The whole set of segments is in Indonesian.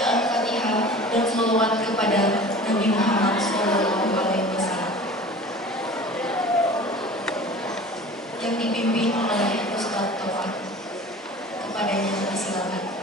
membaca Al-Fatihah dan sholawat kepada Nabi Muhammad SAW yang dipimpin oleh Ustaz Taufan. Kepadanya disilakan.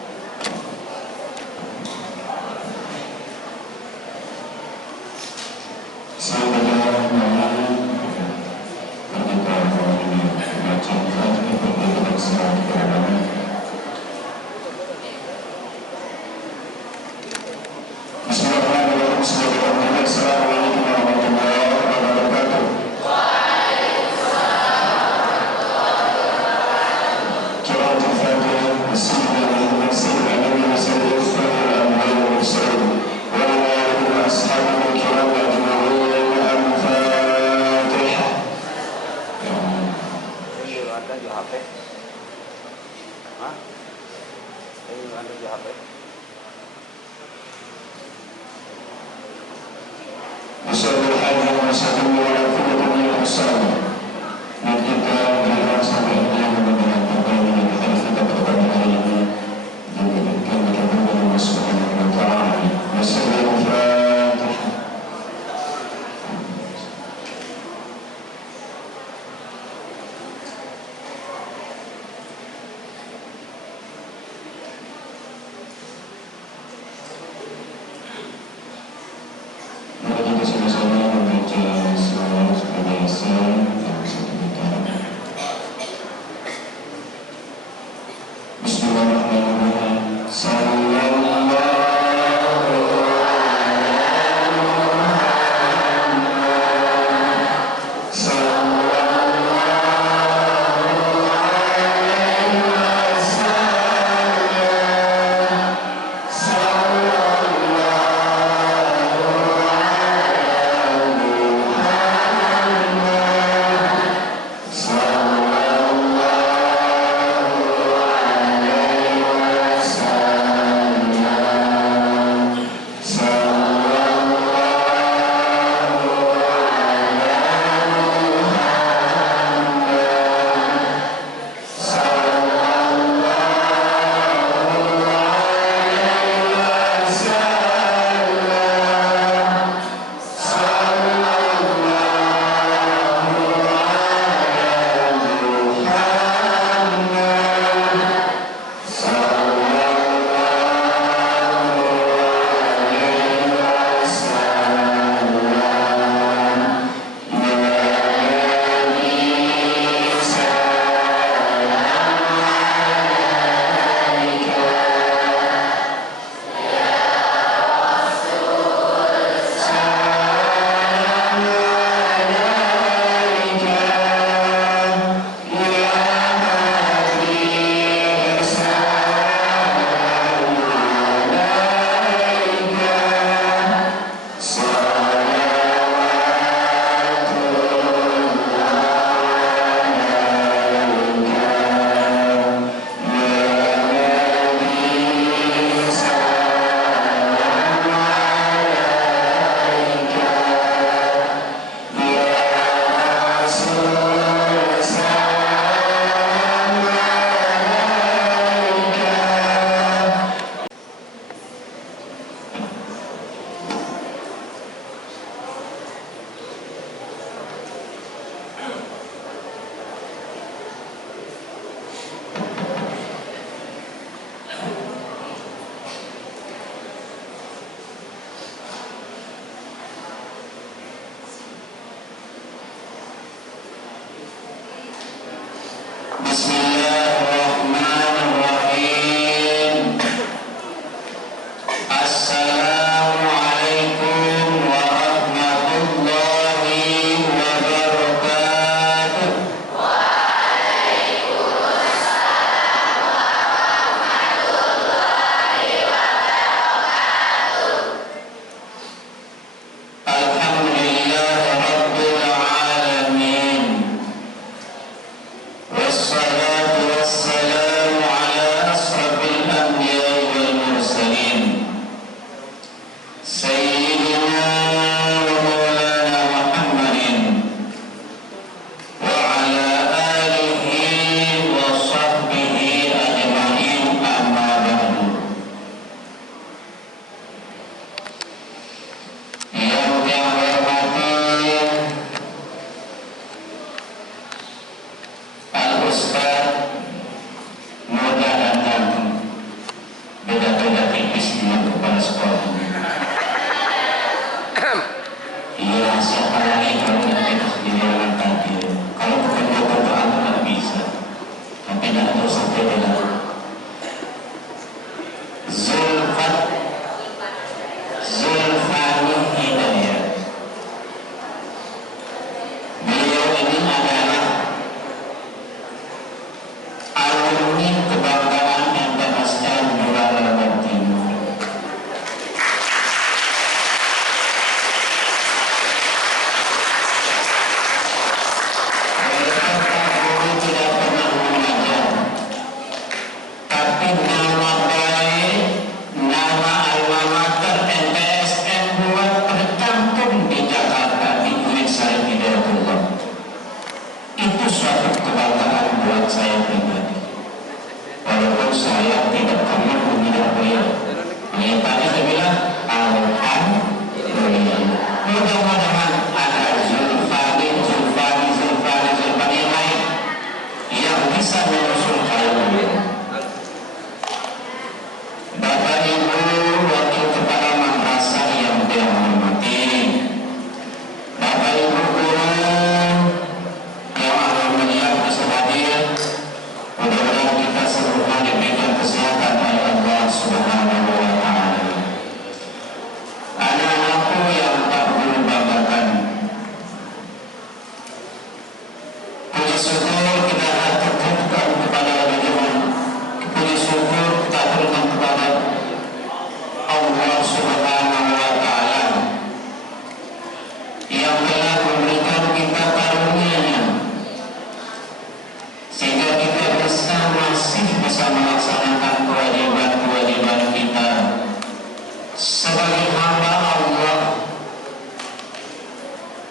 sebagai hamba Allah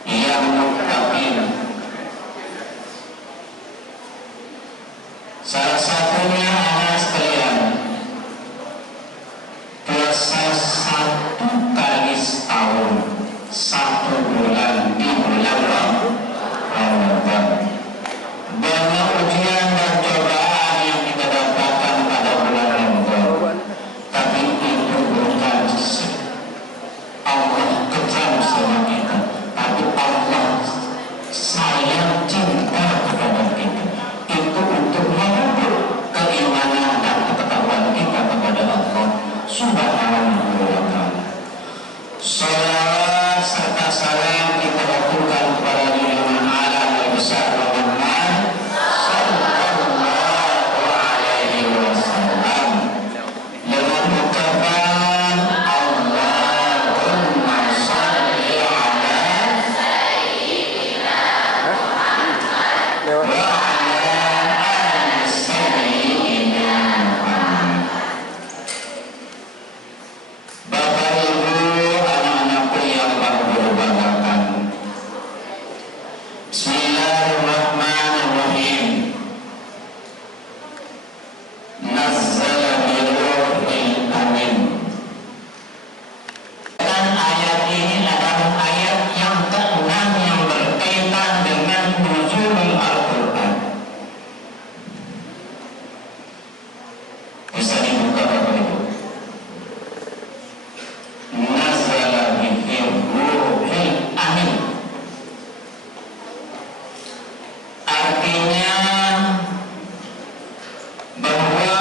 yang muttaqin. Salah satunya anak sekalian, puasa 1 kali setahun, 1 bulan di bulan Ramadan. Banyak ujian dan cobaan yang kita dapatkan pada bulan Ramadan, tapi itu bukan Allah kejam sama kita, tapi Allah sayang cinta kepada kita. Itu untuk mengukur keimanan dan ketakwaan kita kepada Allah Subhanahu wa ta'ala. Salawat serta salam kita lakukan kepada junjungan alam yang besar Muhammad sallallahu alaihi wasallam dengan ucapan Allahumma shalli ala sayyidina Muhammad wa ala ali sayyidina Muhammad. Bapak Ibu, anak-anakku yang berbahagia, Bismillahirrahmanirrahim. Nazzala biruhil amin. Dan ayat ini adalah ayat yang ke-6 yang berkaitan dengan nuzulul Al-Quran. Bisa dibuka Bapak Ibu. Nazzala biruhil amin. Artinya bahwa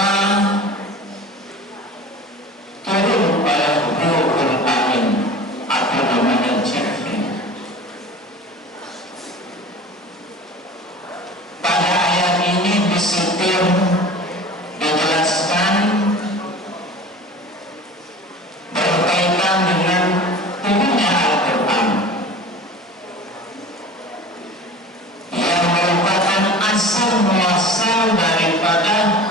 turun pada Ruhul Amin atau namanya Jibril. Pada ayat ini disitir dijelaskan berkaitan dengan turunnya Al-Quran yang merupakan asal muasal daripada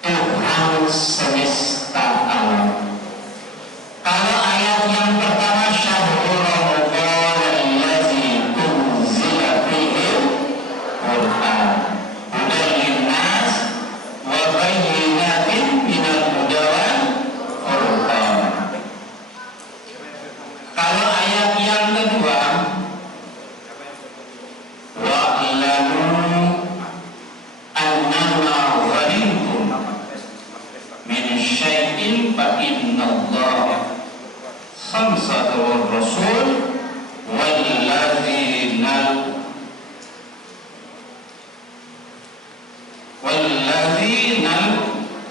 Tuhan semesta alam. Kalau ayat yang pertama, syahrul Ramadan allazi unzila fihil Qur'an hudan linnas wa bayyinatin minal huda wal furqan. Kalau ayat yang kedua, wa'lamu annama ghanimtum min syai'in fa innallaha khamsatu rasul walladzina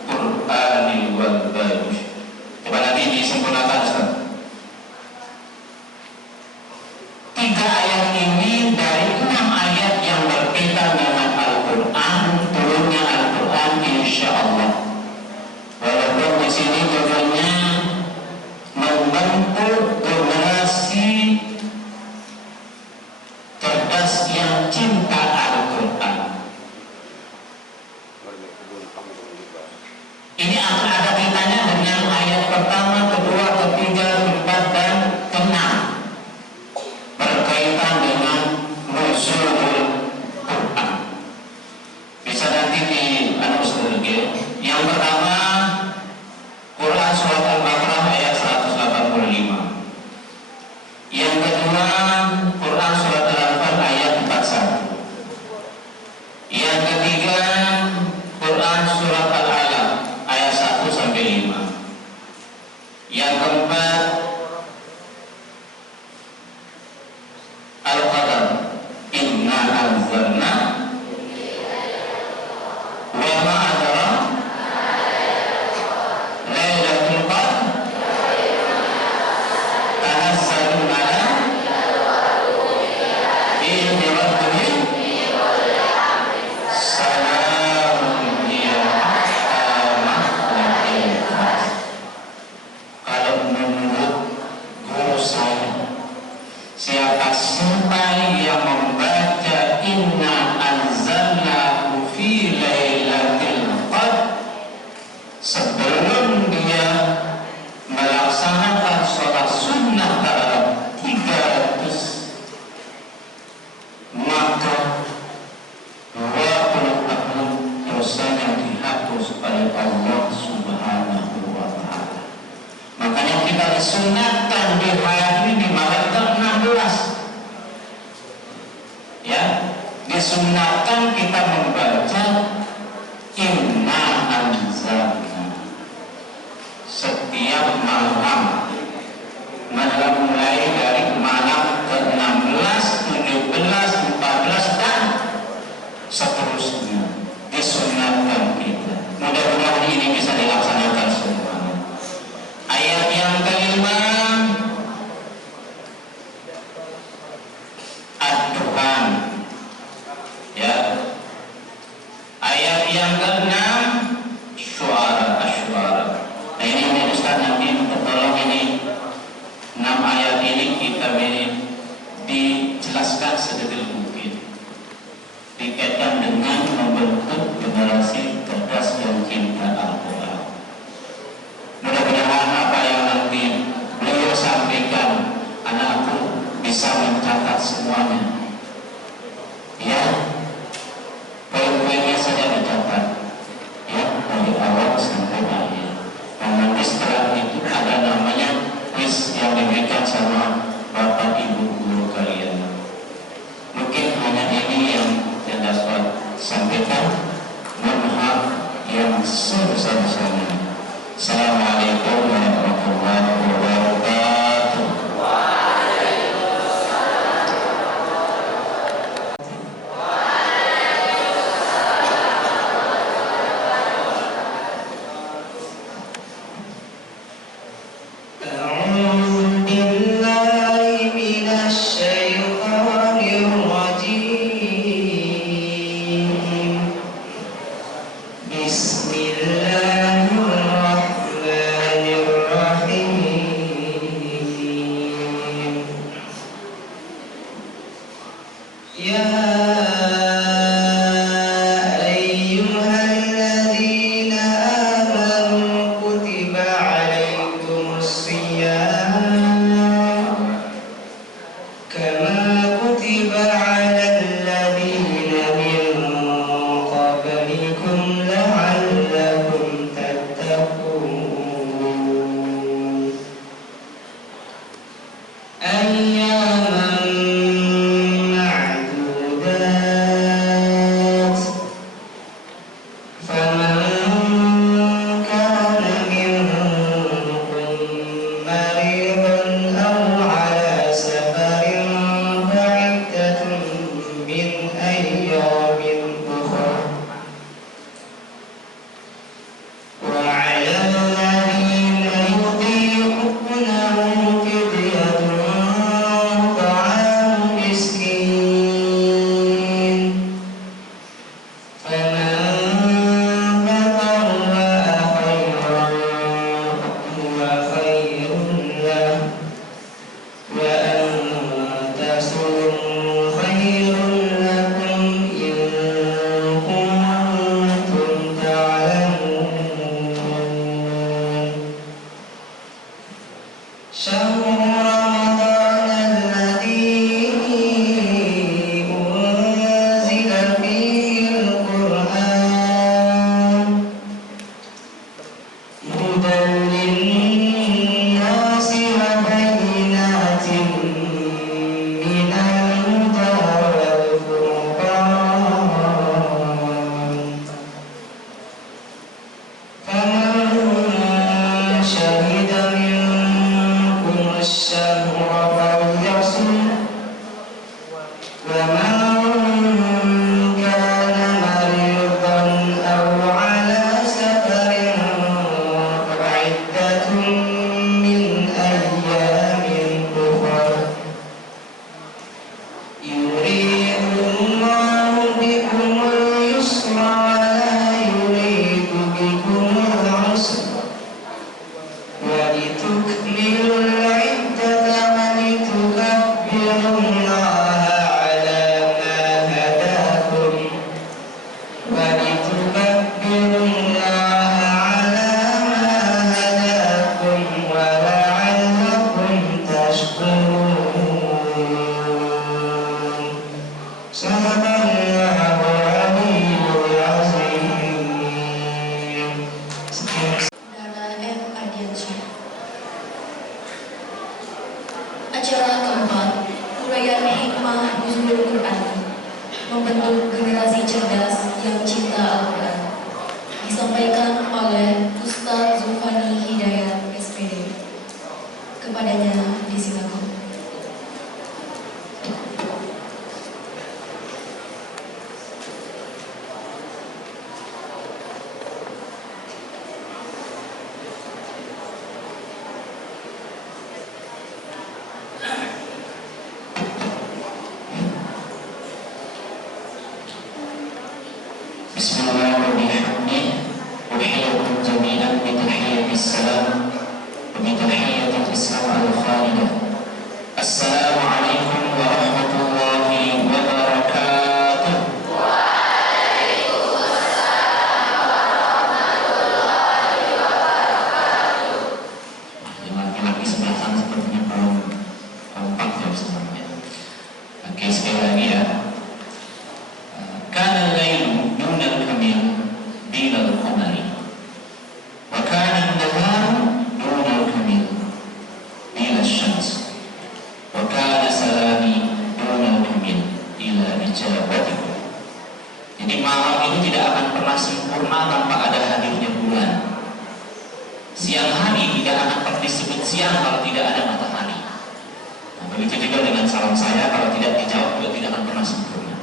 Qur'anil wal bajj. Coba nanti disempurnakan Ustaz. 3 ayat ini dari 6 ayat yang berkaitan dengan Al-Quran, turunnya Al-Quran insya Allah. Walaupun di sini judulnya membentuk generasi cerdas yang cinta Al-Quran. Ini akan ada kaitannya dengan ayat pertama, kedua, ketiga, keempat, dan keenam, berkaitan dengan nuzulul Quran. Bisa nanti di yang pertama, Quran surat Al-Baqarah ayat 185. Yang kedua, Quran surat Al-Anfal ayat 41. Yang ketiga, Quran surat Al-Alaq ayat 1 sampai 5. Yang keempat, Al-Qadar inna anzalna wa ma adra lailatul qadr oleh Allah Subhanahu wa Ta'ala. Makanya kita disunatkan di hari ini di malam ke-16, ya, disunatkan kita membaca Inna Anzalna setiap malam, mulai dari malam ke-16, 17, 14 dan seterusnya. Disunatkan kita. Mudah-mudahan ini bisa dilaksanakan semuanya. Ayat yang kelima, Ad-Duhan, ya. Ayat yang keenam, Syu'ara, Asy-Syu'ara. Nah ini Ustaz nanti tolong ini 6 ayat ini kita dijelaskan sedetail mungkin, dikaitkan dengan membentuk generasi cerdas yang cinta Al-Quran. Mudah-mudahan apa yang nanti beliau sampaikan, anakku bisa mencatat semuanya, ya, poin-poinnya saja dicatat, ya, dari awal sampai akhir. Dan nanti setelah itu ada namanya quiz yang diberikan sama Bapak Ibu guru kalian. Mungkin hanya ini yang dapat sampaikan. Mohon maaf yang sebesar-besarnya. Assalamualaikum warahmatullahi wabarakatuh. disampaikan oleh Ustaz Zulfani Hidayat SPD. Kepadanya disilakan. Assalamualaikum warahmatullahi wabarakatuh. Laki-laki sebelah sana sepertinya belum kompak jawab semuanya. Oke, sekali lagi ya. Kana lailu dunal kamil bilal qamari wa kana an-naharu dunal kamil bila syams wa kana salami dunal kamil ila ijabatikum. Jadi malam itu tidak akan pernah sempurna tanpa ada hadirnya bulan. Siang hari tidak akan pernah disebut siang kalau tidak ada matahari. Nah, begitu juga dengan salam saya, kalau tidak dijawab juga tidak akan pernah sempurna.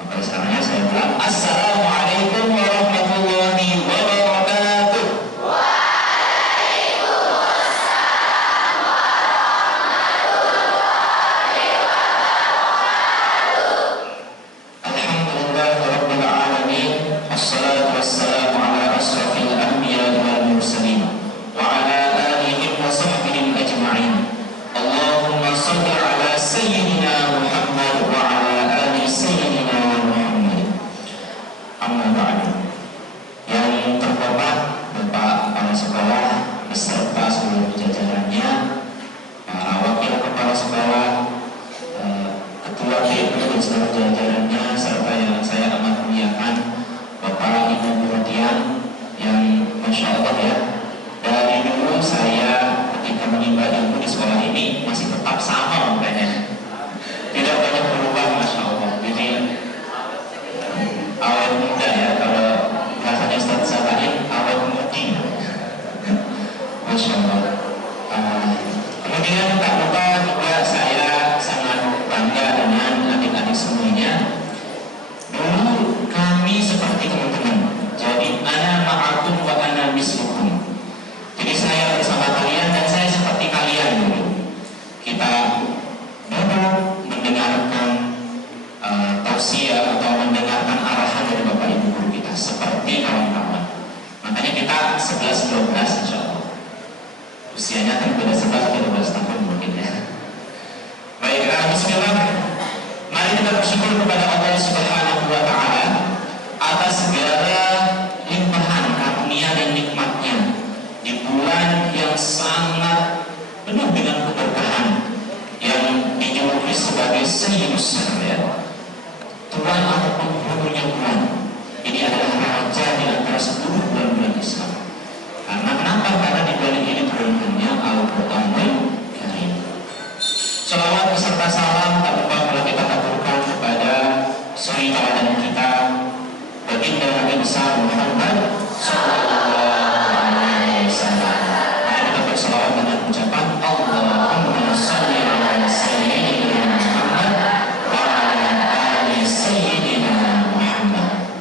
Maka sekarangnya saya bilang Assalamualaikum warahmatullahi wabarakatuh. Alhamdulillah rabbil alamin. Wassalatu wassalamu ala asrafil anbiya wal mursalin wa ala alihi wa sahbihi ajma'in. Allahumma shalli ala sayyidina Muhammad wa ala ali sayyidina Muhammad. Amma ba'du. Yang terhormat Bapak Kepala Sekolah beserta seluruh jajarannya, para wakil kepala sekolah, ketua BEM dan seluruh jajarannya, serta yang saya amat muliakan Bapak Ibu perhatian yang Masya Allah ya, dari dulu saya ketika menimba ilmu di sekolah ini masih tetap sama makanya tidak banyak berubah, Masya Allah. Jadi awet muda ya, kalau bahasanya Ustaz Sabain, awet mudi, Masya Allah. Kemudian tak lupa juga saya sangat bangga dengan adik-adik semuanya. Dulu kami seperti teman-teman, jadi ana ma'akum wa ana mislukum. Jadi saya bersama kalian dan saya seperti kalian dulu. Kita duduk mendengarkan tausiah atau mendengarkan arahan dari Bapak Ibu guru kita seperti kawan-kawan. Makanya kita 11-12 insya Allah. Usianya kan beda 11-12 tahun mungkin ya. Baik, bismillah. Mari kita bersyukur kepada Allah Subhanahu wa Ta'ala atas segala limpahan karunia dan nikmatnya di bulan yang sangat penuh dengan keberkahan yang dijuluki sebagai Sayyidus Syahr ya. Tuhan ataupun penghulunya bulan. Ini adalah raja di antara seluruh bulan-bulan Islam. Karena kenapa? Karena di bulan ini turunannya Al-Qur'anul Karim. Salawat beserta salam tak lupa kalau kita aturkan kepada suri tauladan kita baginda Nabi besar Muhammad sallallahu alaihi wasallam. Mari kita bersalawat dengan ucapan Allahumma shalli ala sayyidina Muhammad wa ala ali sayyidina Muhammad.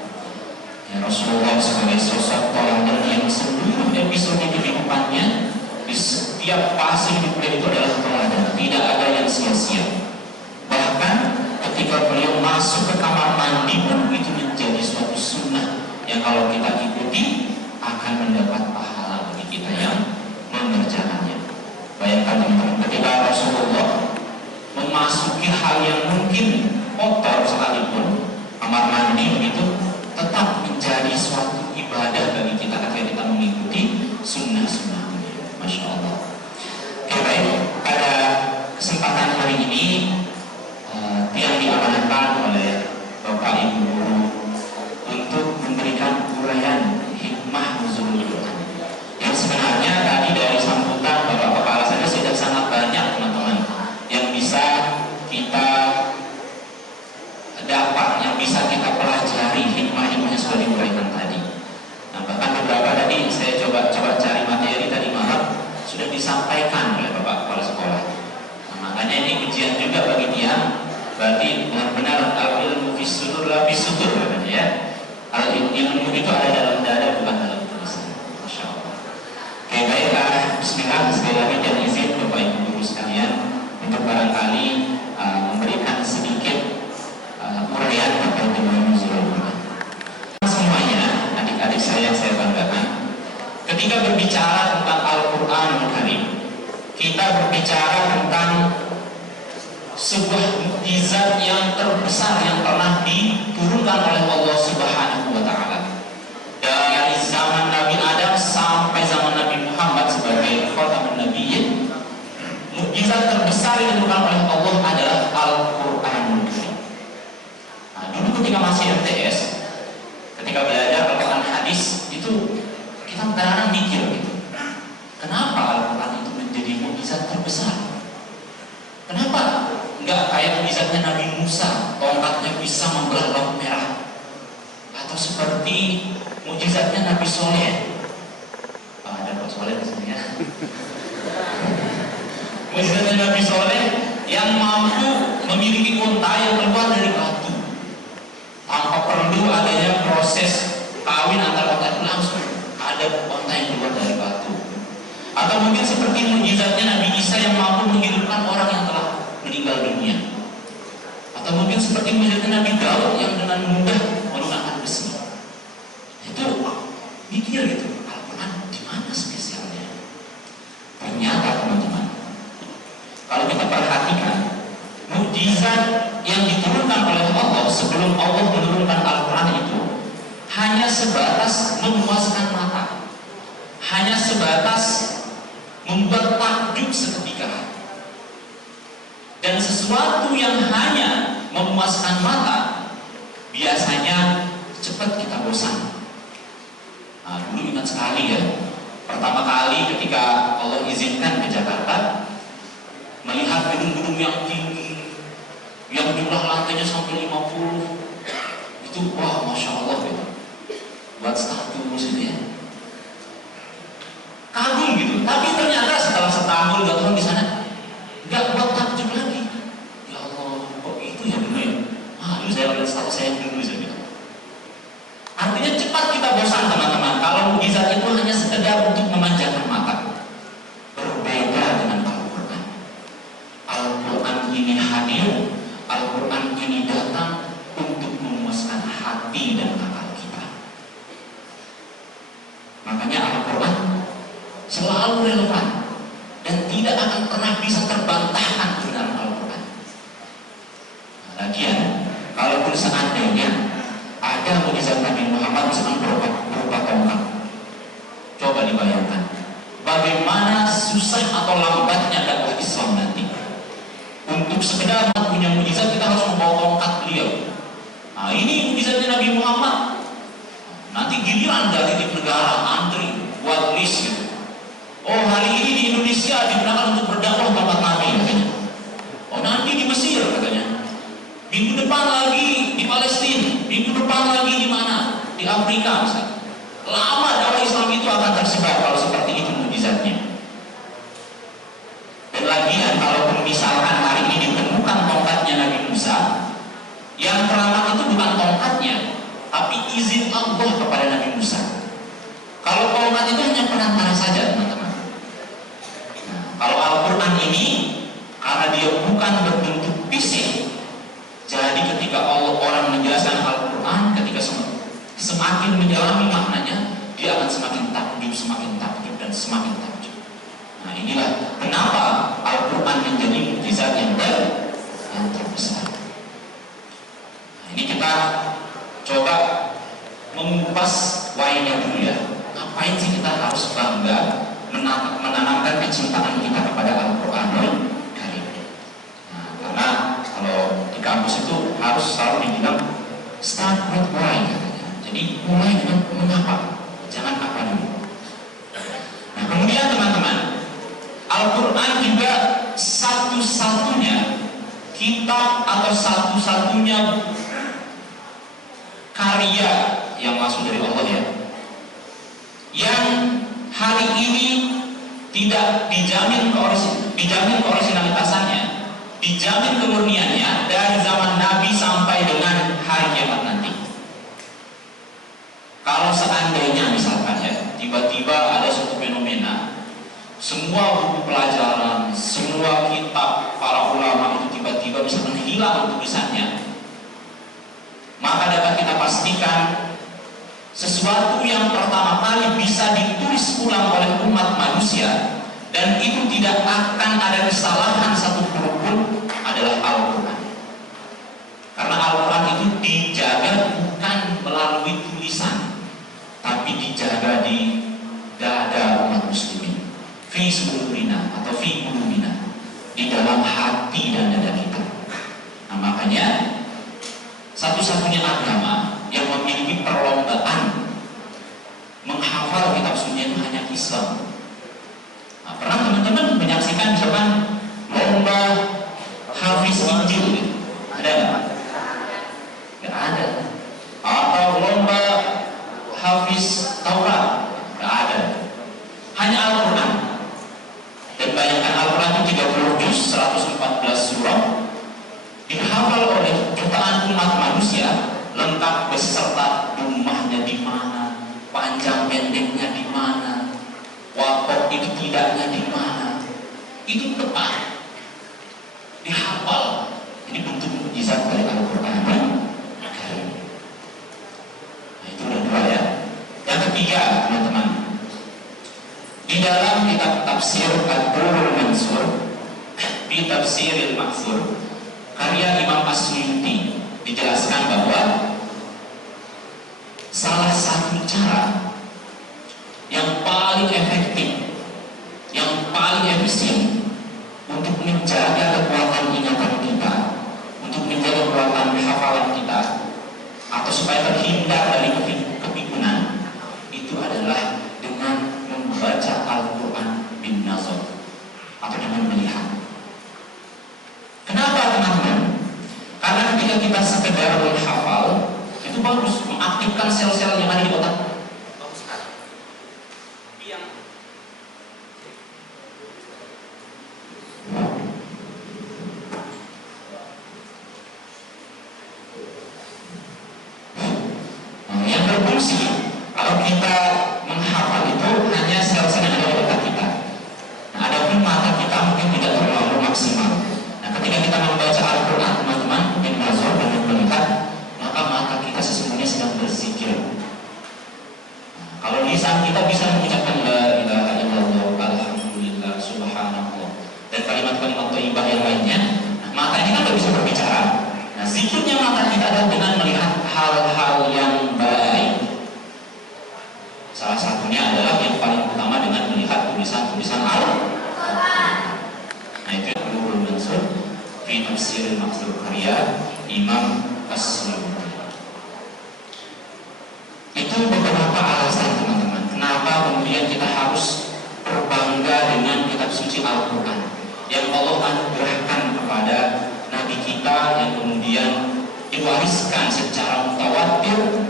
Ya Rasulullah sebagai sosok teladan yang seluruh episode kehidupannya di setiap fase hidup beliau itu adalah teladan, tidak ada yang sia-sia. Bahkan ketika beliau masuk ke kamar mandi pun itu menjadi suatu sunnah yang kalau kita ikuti akan mendapat pahala bagi kita yang mengerjakannya. Bayangkan teman-teman, ketika Rasulullah memasuki hal yang mungkin kotor sekalipun, kamar mandi begitu, tetap menjadi suatu ibadah bagi kita agar kita mengikuti sunnah-sunnah beliau. Masya Allah. Oke, baik, pada kesempatan hari ini yang diamanatkan oleh Bapak Ibu guru untuk memberikan uraian hikmah nuzulul Quran. Yang sebenarnya tadi dari sambutan Bapak Kepala saja sudah sangat banyak teman-teman yang bisa kita dapat, yang bisa kita pelajari, hikmah-hikmahnya sudah diuraikan tadi. Nah, ilmu itu ada dalam dada, bukan dalam tulisan. Masya Allah. Oke, baiklah. Bismillah, sekali lagi dan izin Bapak Ibu Guru sekalian untuk barangkali memberikan sedikit uraian terkait dengan nuzulul Quran. Semuanya, adik-adik saya yang saya banggakan, ketika berbicara tentang Al-Quranul Karim, kita berbicara tentang sebuah mukjizat yang terbesar yang pernah diturunkan oleh Allah Subhanahu wa Ta'ala. Dari zaman Nabi Adam sampai zaman Nabi Muhammad sebagai khatamun nabiyyin, mukjizat terbesar yang diturunkan oleh Allah adalah Al-Quranul Karim. Nah, dulu ketika masih MTS, ketika belajar Al-Quran hadis, itu kita kadang-kadang mikir gitu, kenapa Al-Quran itu menjadi mukjizat terbesar? Kenapa nggak kayak mukjizatnya Nabi Musa, tongkatnya bisa membelah laut merah, atau seperti mukjizatnya Nabi Soleh? Ada Pak Soleh di sini ya. Mukjizatnya Nabi Soleh yang mampu memiliki unta yang keluar dari batu tanpa perlu adanya proses kawin antara unta itu, langsung ada unta yang keluar dari batu. Atau mungkin seperti mukjizatnya Nabi Isa yang mampu menghidupkan orang yang telah meninggal dunia. Atau mungkin seperti mukjizatnya Nabi Daud yang dengan mudah menggunakan besi. Itu mikir gitu, Al-Quran di mana spesialnya? Ternyata teman-teman, kalau kita perhatikan, mukjizat yang diturunkan oleh Allah sebelum Allah menurunkan Al-Quran itu hanya sebatas memuaskan mata, hanya sebatas membuat takjub seketika. Dan sesuatu yang hanya memuaskan mata biasanya cepat kita bosan. Nah, dulu ingat sekali ya, pertama kali ketika Allah izinkan ke Jakarta, melihat gedung-gedung yang tinggi, yang jumlah lantainya sampai 50, itu wah Masya Allah gitu, buat status gitu ya, kagum gitu. Tapi ternyata setelah setahun 2 tahun di sana, nggak buat takjub lagi. Ya Allah, kok itu ya dulu ya? Dulu saya lihat status saya dulu gitu. Artinya cepat kita bosan teman-teman kalau mukjizat itu hanya sekedar untuk memanjakan mata. Berbeda dengan Al-Quran. Al-Quran ini hadir, Al-Quran ini datang untuk memuaskan hati dan akal kita. Makanya Al-Quran selalu relevan dan tidak akan pernah bisa terbantahkan dengan Al-Quran. Lagian, kalaupun seandainya ada mukjizat Nabi Muhammad misalkan berupa tongkat, coba dibayangkan bagaimana susah atau lambatnya dakwah Islam nanti. Untuk sekedar punya mukjizat kita harus membawa tongkat beliau. Nah, ini mukjizatnya Nabi Muhammad. Nanti giliran dari di negara antri buat list gitu. Oh, hari ini di Indonesia digunakan untuk berdakwah tongkat Nabi katanya. Oh, nanti di Mesir katanya. Minggu depan lagi di Palestina, minggu depan lagi di mana? Di Afrika misalnya. Lama dakwah Islam itu akan tersebar kalau seperti itu mukjizatnya. Dan lagian kalau misalkan hari ini ditemukan tongkatnya Nabi Musa, yang teramat itu bukan tongkatnya, tapi izin Allah kepada Nabi Musa. Kalau tongkat itu hanya perantara saja teman-teman. Nah, kalau Al-Quran ini karena dia bukan berbentuk fisik, jadi ketika orang menjelaskan Al-Quran, ketika semakin mendalami maknanya, dia akan semakin takjub dan semakin takjub. Nah, inilah kenapa Al-Quran menjadi mukjizat yang terbesar. Nah, ini kita coba mengupas why-nya dulu ya. Ngapain sih kita harus bangga menanamkan kecintaan kita kepada Al-Quranul Karim? Nah, karena kalau di kampus itu harus selalu dibilang start with why katanya. Jadi mulai dengan mengapa, jangan apa dulu. Nah, kemudian teman-teman, Al-Quran juga satu-satunya kitab atau satu-satunya karya yang masuk dari Allah ya, yang hari ini tidak dijamin keorisinalitasannya, dijamin kemurniannya dari zaman Nabi sampai dengan hari kiamat nanti. Kalau seandainya misalkan ya, tiba-tiba ada suatu fenomena, semua buku pelajaran, semua kitab para ulama itu tiba-tiba misalkan hilang tulisannya, maka dapat kita pastikan sesuatu yang pertama kali bisa ditulis ulang oleh umat manusia dan itu tidak akan ada kesalahan satu huruf pun adalah Al-Quran. Karena Al-Quran itu dijaga bukan melalui tulisan, tapi dijaga di dada umat muslimin, fi sudurina atau fi qulubina, di dalam hati dan dada kita. Nah, makanya satu-satunya agama yang memiliki perlombaan menghafal kitab suci itu hanya Islam. Nah, pernah teman-teman menyaksikan misalkan lomba hafiz Injil? Ada nggak? Nggak ada. Atau lomba hafiz Taurat? Nggak ada. Hanya Al-Quran. Dan bayangkan Al-Quran itu 30 juz, 114 surah, dihafal oleh jutaan umat manusia, lengkap beserta rumahnya di mana, panjang pendeknya di mana, wakaf itu tidaknya di mana, itu tepat dihafal. Ini bentuk mukjizat dari Al-Quran. Nah, itu udah dua ya. Yang ketiga, teman-teman, di dalam kitab tafsir Ad-Durrul Mansur di Tafsiril Ma'thur karya Imam As-Suyuti dijelaskan bahwa salah satu cara yang paling efektif, yang paling efisien untuk menjaga kekuatan ingatan kita, untuk menjaga kekuatan hafalan kita, atau supaya terhindar dari kepikunan, itu adalah dengan membaca Al-Quran bin nazar atau dengan melihat. Kenapa teman-teman? Karena ketika kita sekedar menghafal, itu bagus mengaktifkan sel-sel yang ada di otak. Yang berfungsi kalau kita menghafal itu hanya sel-sel yang ada di otak kita. Nah, adapun mata kita mungkin tidak terlalu maksimal. Nah, ketika kita membaca Al-Quran, teman-teman, mungkin nazar dan melihat, maka mata kita sesungguhnya sedang berzikir. Nah, kalau lisan kita bisa mengucapkan la ilaha illallah, alhamdulillah, subhanallah, dan kalimat-kalimat thayyibah yang lainnya. Nah, mata ini kan tidak bisa berbicara. Nah, zikirnya mata kita adalah dengan melihat hal-hal yang baik. Salah satunya adalah yang paling utama dengan melihat tulisan-tulisan Al-Quran. Nah, itu Ad-Durrul Mansur fi Tafsiril Ma'thur karya Imam As-Suyuti. Itu beberapa alasan teman-teman, kenapa kemudian kita harus berbangga dengan kitab suci Al-Quran yang Allah anugerahkan kepada Nabi kita, yang kemudian diwariskan secara mutawatir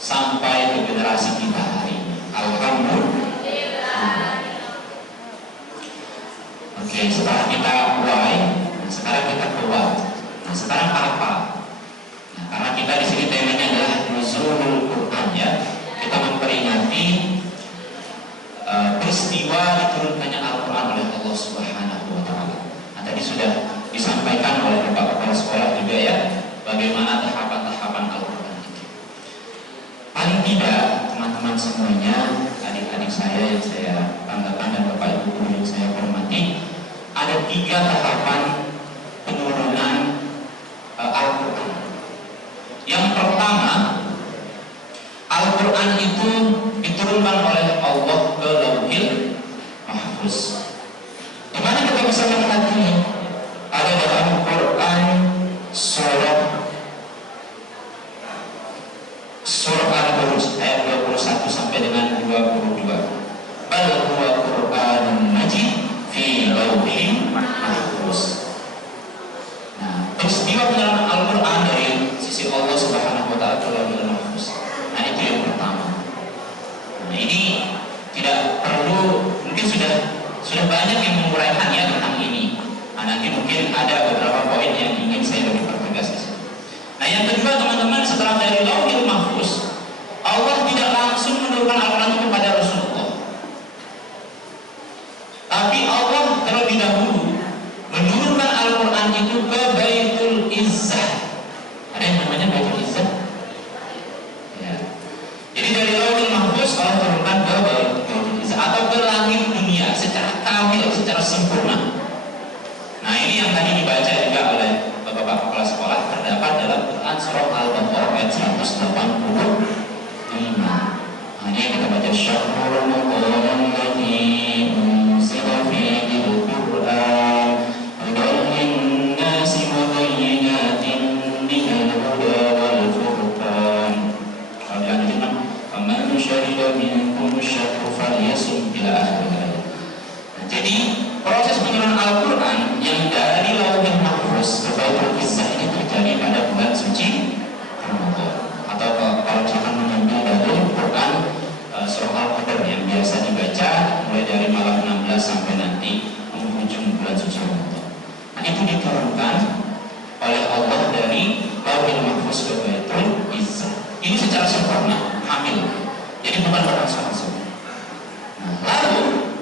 sampai ke generasi kita hari ini. Alhamdulillah. Oke, setelah kita why, nah sekarang kita ke what. Nah, sekarang apa? Nah, karena kita di sini temanya adalah Nuzulul Quran ya. Kita memperingati peristiwa diturunkannya Al-Quran oleh Allah Subhanahu wa taala. Nah, tadi sudah disampaikan oleh Bapak Kepala Sekolah juga ya, bagaimana tahapan-tahapan Al-Quran itu. Paling tidak teman-teman semuanya, adik-adik saya yang saya banggakan dan Bapak Ibu guru yang saya hormati, ada 3 tahapan penurunan Al-Quran. Yang pertama, Al-Quran itu diturunkan oleh Allah ke Lauhil Mahfuz. Di mana kita bisa melihat ini? Ada dalam Quran surah Al-Buruj ayat 21 sampai dengan 22. Bal huwa Qur'anun Majid fi Lauhin Mahfuz. Nah, peristiwa penerapan Al-Quran dari sisi Allah Subhanahu wa taala ke Lauhil Mahfuz. Nah, itu yang pertama. Nah, ini tidak perlu, mungkin sudah banyak yang menguraikan ya tentang ini. Nah, nanti mungkin ada beberapa poin yang ingin saya lebih pertegas di sini. Nah, yang kedua teman-teman, setelah dari Lauhil Mahfuz, Allah terus Allah turunkan ke Baitul Izzah atau ke langit dunia secara kamil, secara sempurna. Nah ini yang tadi dibaca juga oleh Bapak-bapak kepala sekolah, terdapat dalam Quran surah Al-Baqarah ayat 185. Nah ini kita baca syahrul Ramadan alladzi unzila fihi al-Qur'an hudan lin-nasi wa bayyinatin minal huda wal furqan. Kalau dilanjutkan faman syahida minkum syahra falyasum ila akhir. Jadi proses penurunan Al-Quran yang dari Lauhul Mahfuz ke Baitul Izzah ini terjadi pada bulan suci Ramadan. Atau kalau misalkan mengambil dari Quran surah Al-Qadr yang biasa dibaca mulai dari malam 16 sampai nanti menghujung bulan suci Ramadan. Nah itu diturunkan oleh Allah dari Lauhul Mahfuz ke Baitul Izzah. Ini secara sempurna, hamil. Jadi bukan langsung. Nah, lalu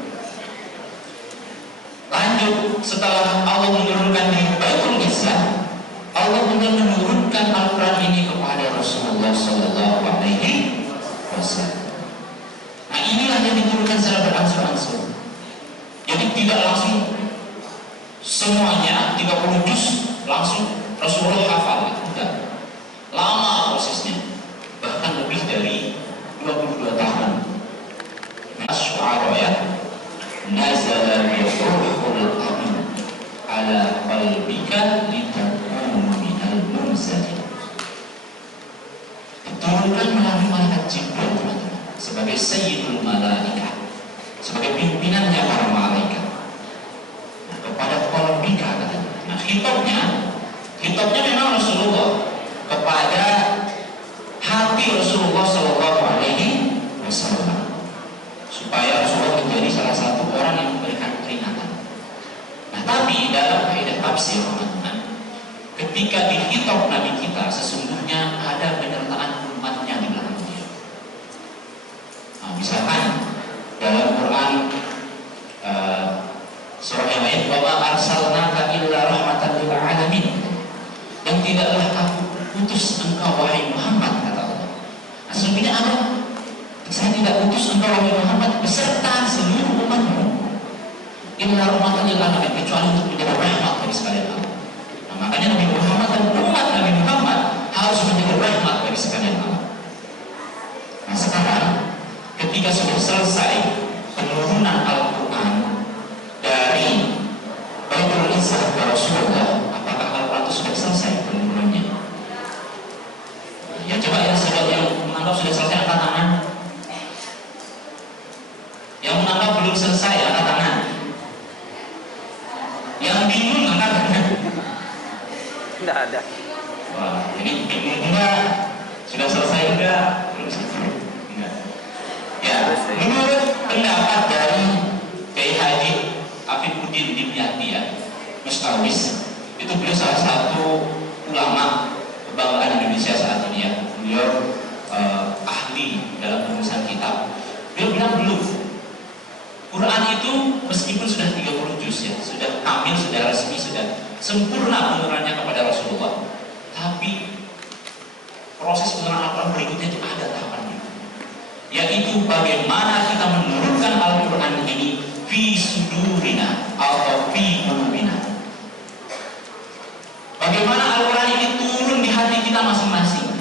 lanjut setelah Allah menurunkan di Baitul Izzah, Allah menurunkan Al-Quran ini kepada Rasulullah Sallallahu Alaihi Wasallam. Nah inilah yang diturunkan secara berangsur-angsur. Jadi tidak langsung semuanya 30 juz langsung Rasulullah hafal, tidak. Lama prosesnya, bahkan lebih dari 22 tahun. Asy-Syu'ara ya. Nazala biruhul amin ala qalbika litakuna minal munzalin. Diturunkan melalui malaikat Jibril sebagai sayyidul malaikah, sebagai pimpinannya para malaikat. Nah, kepada qalbika katanya. Nah, hitopnya memang Rasulullah kepada hati Rasulullah Sallallahu Alaihi Wasallam, supaya Rasulullah menjadi salah satu orang yang memberikan peringatan. Nah, tapi dalam kaidah tafsir teman-teman, ketika dihitung Nabi kita, sesungguhnya ada penyertaan umatnya di belakang dia. Nah, misalkan dalam Quran surah yang lain, wa ma arsalnaka illa rahmatan lil alamin, dan tidaklah aku utus engkau wahai Muhammad, kata Allah. Nah, sesungguhnya ada, saya tidak utus engkau wahai Muhammad beserta seluruh umatmu illa rahmatan lil alamin, kecuali untuk menjadi rahmat bagi sekalian Allah. Nah, makanya Nabi Muhammad dan umat Nabi Muhammad harus menjadi rahmat bagi sekalian Allah. Nah sekarang ketika sudah selesai penurunan Al-Quran dari Baitul Izzah ke Rasulullah, apakah Al-Quran itu sudah selesai penurunannya? Ya coba yang menganggap sudah selesai angkat tangan. Yang menganggap belum selesai angkat tangan. Yang bingung angkat tangan. Tidak ada. Wah, ini bingung enggak? Sudah selesai enggak? Belum selesai. Enggak. Ya, menurut pendapat dari Kiai Haji Afifuddin Dimyati ya, Mustawis, itu beliau salah satu ulama kebanggaan Indonesia saat ini ya. Beliau ahli dalam penulisan kitab. Beliau bilang belum. Quran itu meskipun sudah 30 juz ya, sudah kamil, sudah resmi, sudah sempurna penurunannya kepada Rasulullah, tapi proses penurunan Al-Quran berikutnya itu ada tahapannya, yaitu bagaimana kita menurunkan Al-Quran ini fi sudurina atau fi qulubina. Bagaimana Al-Quran ini turun di hati kita masing-masing.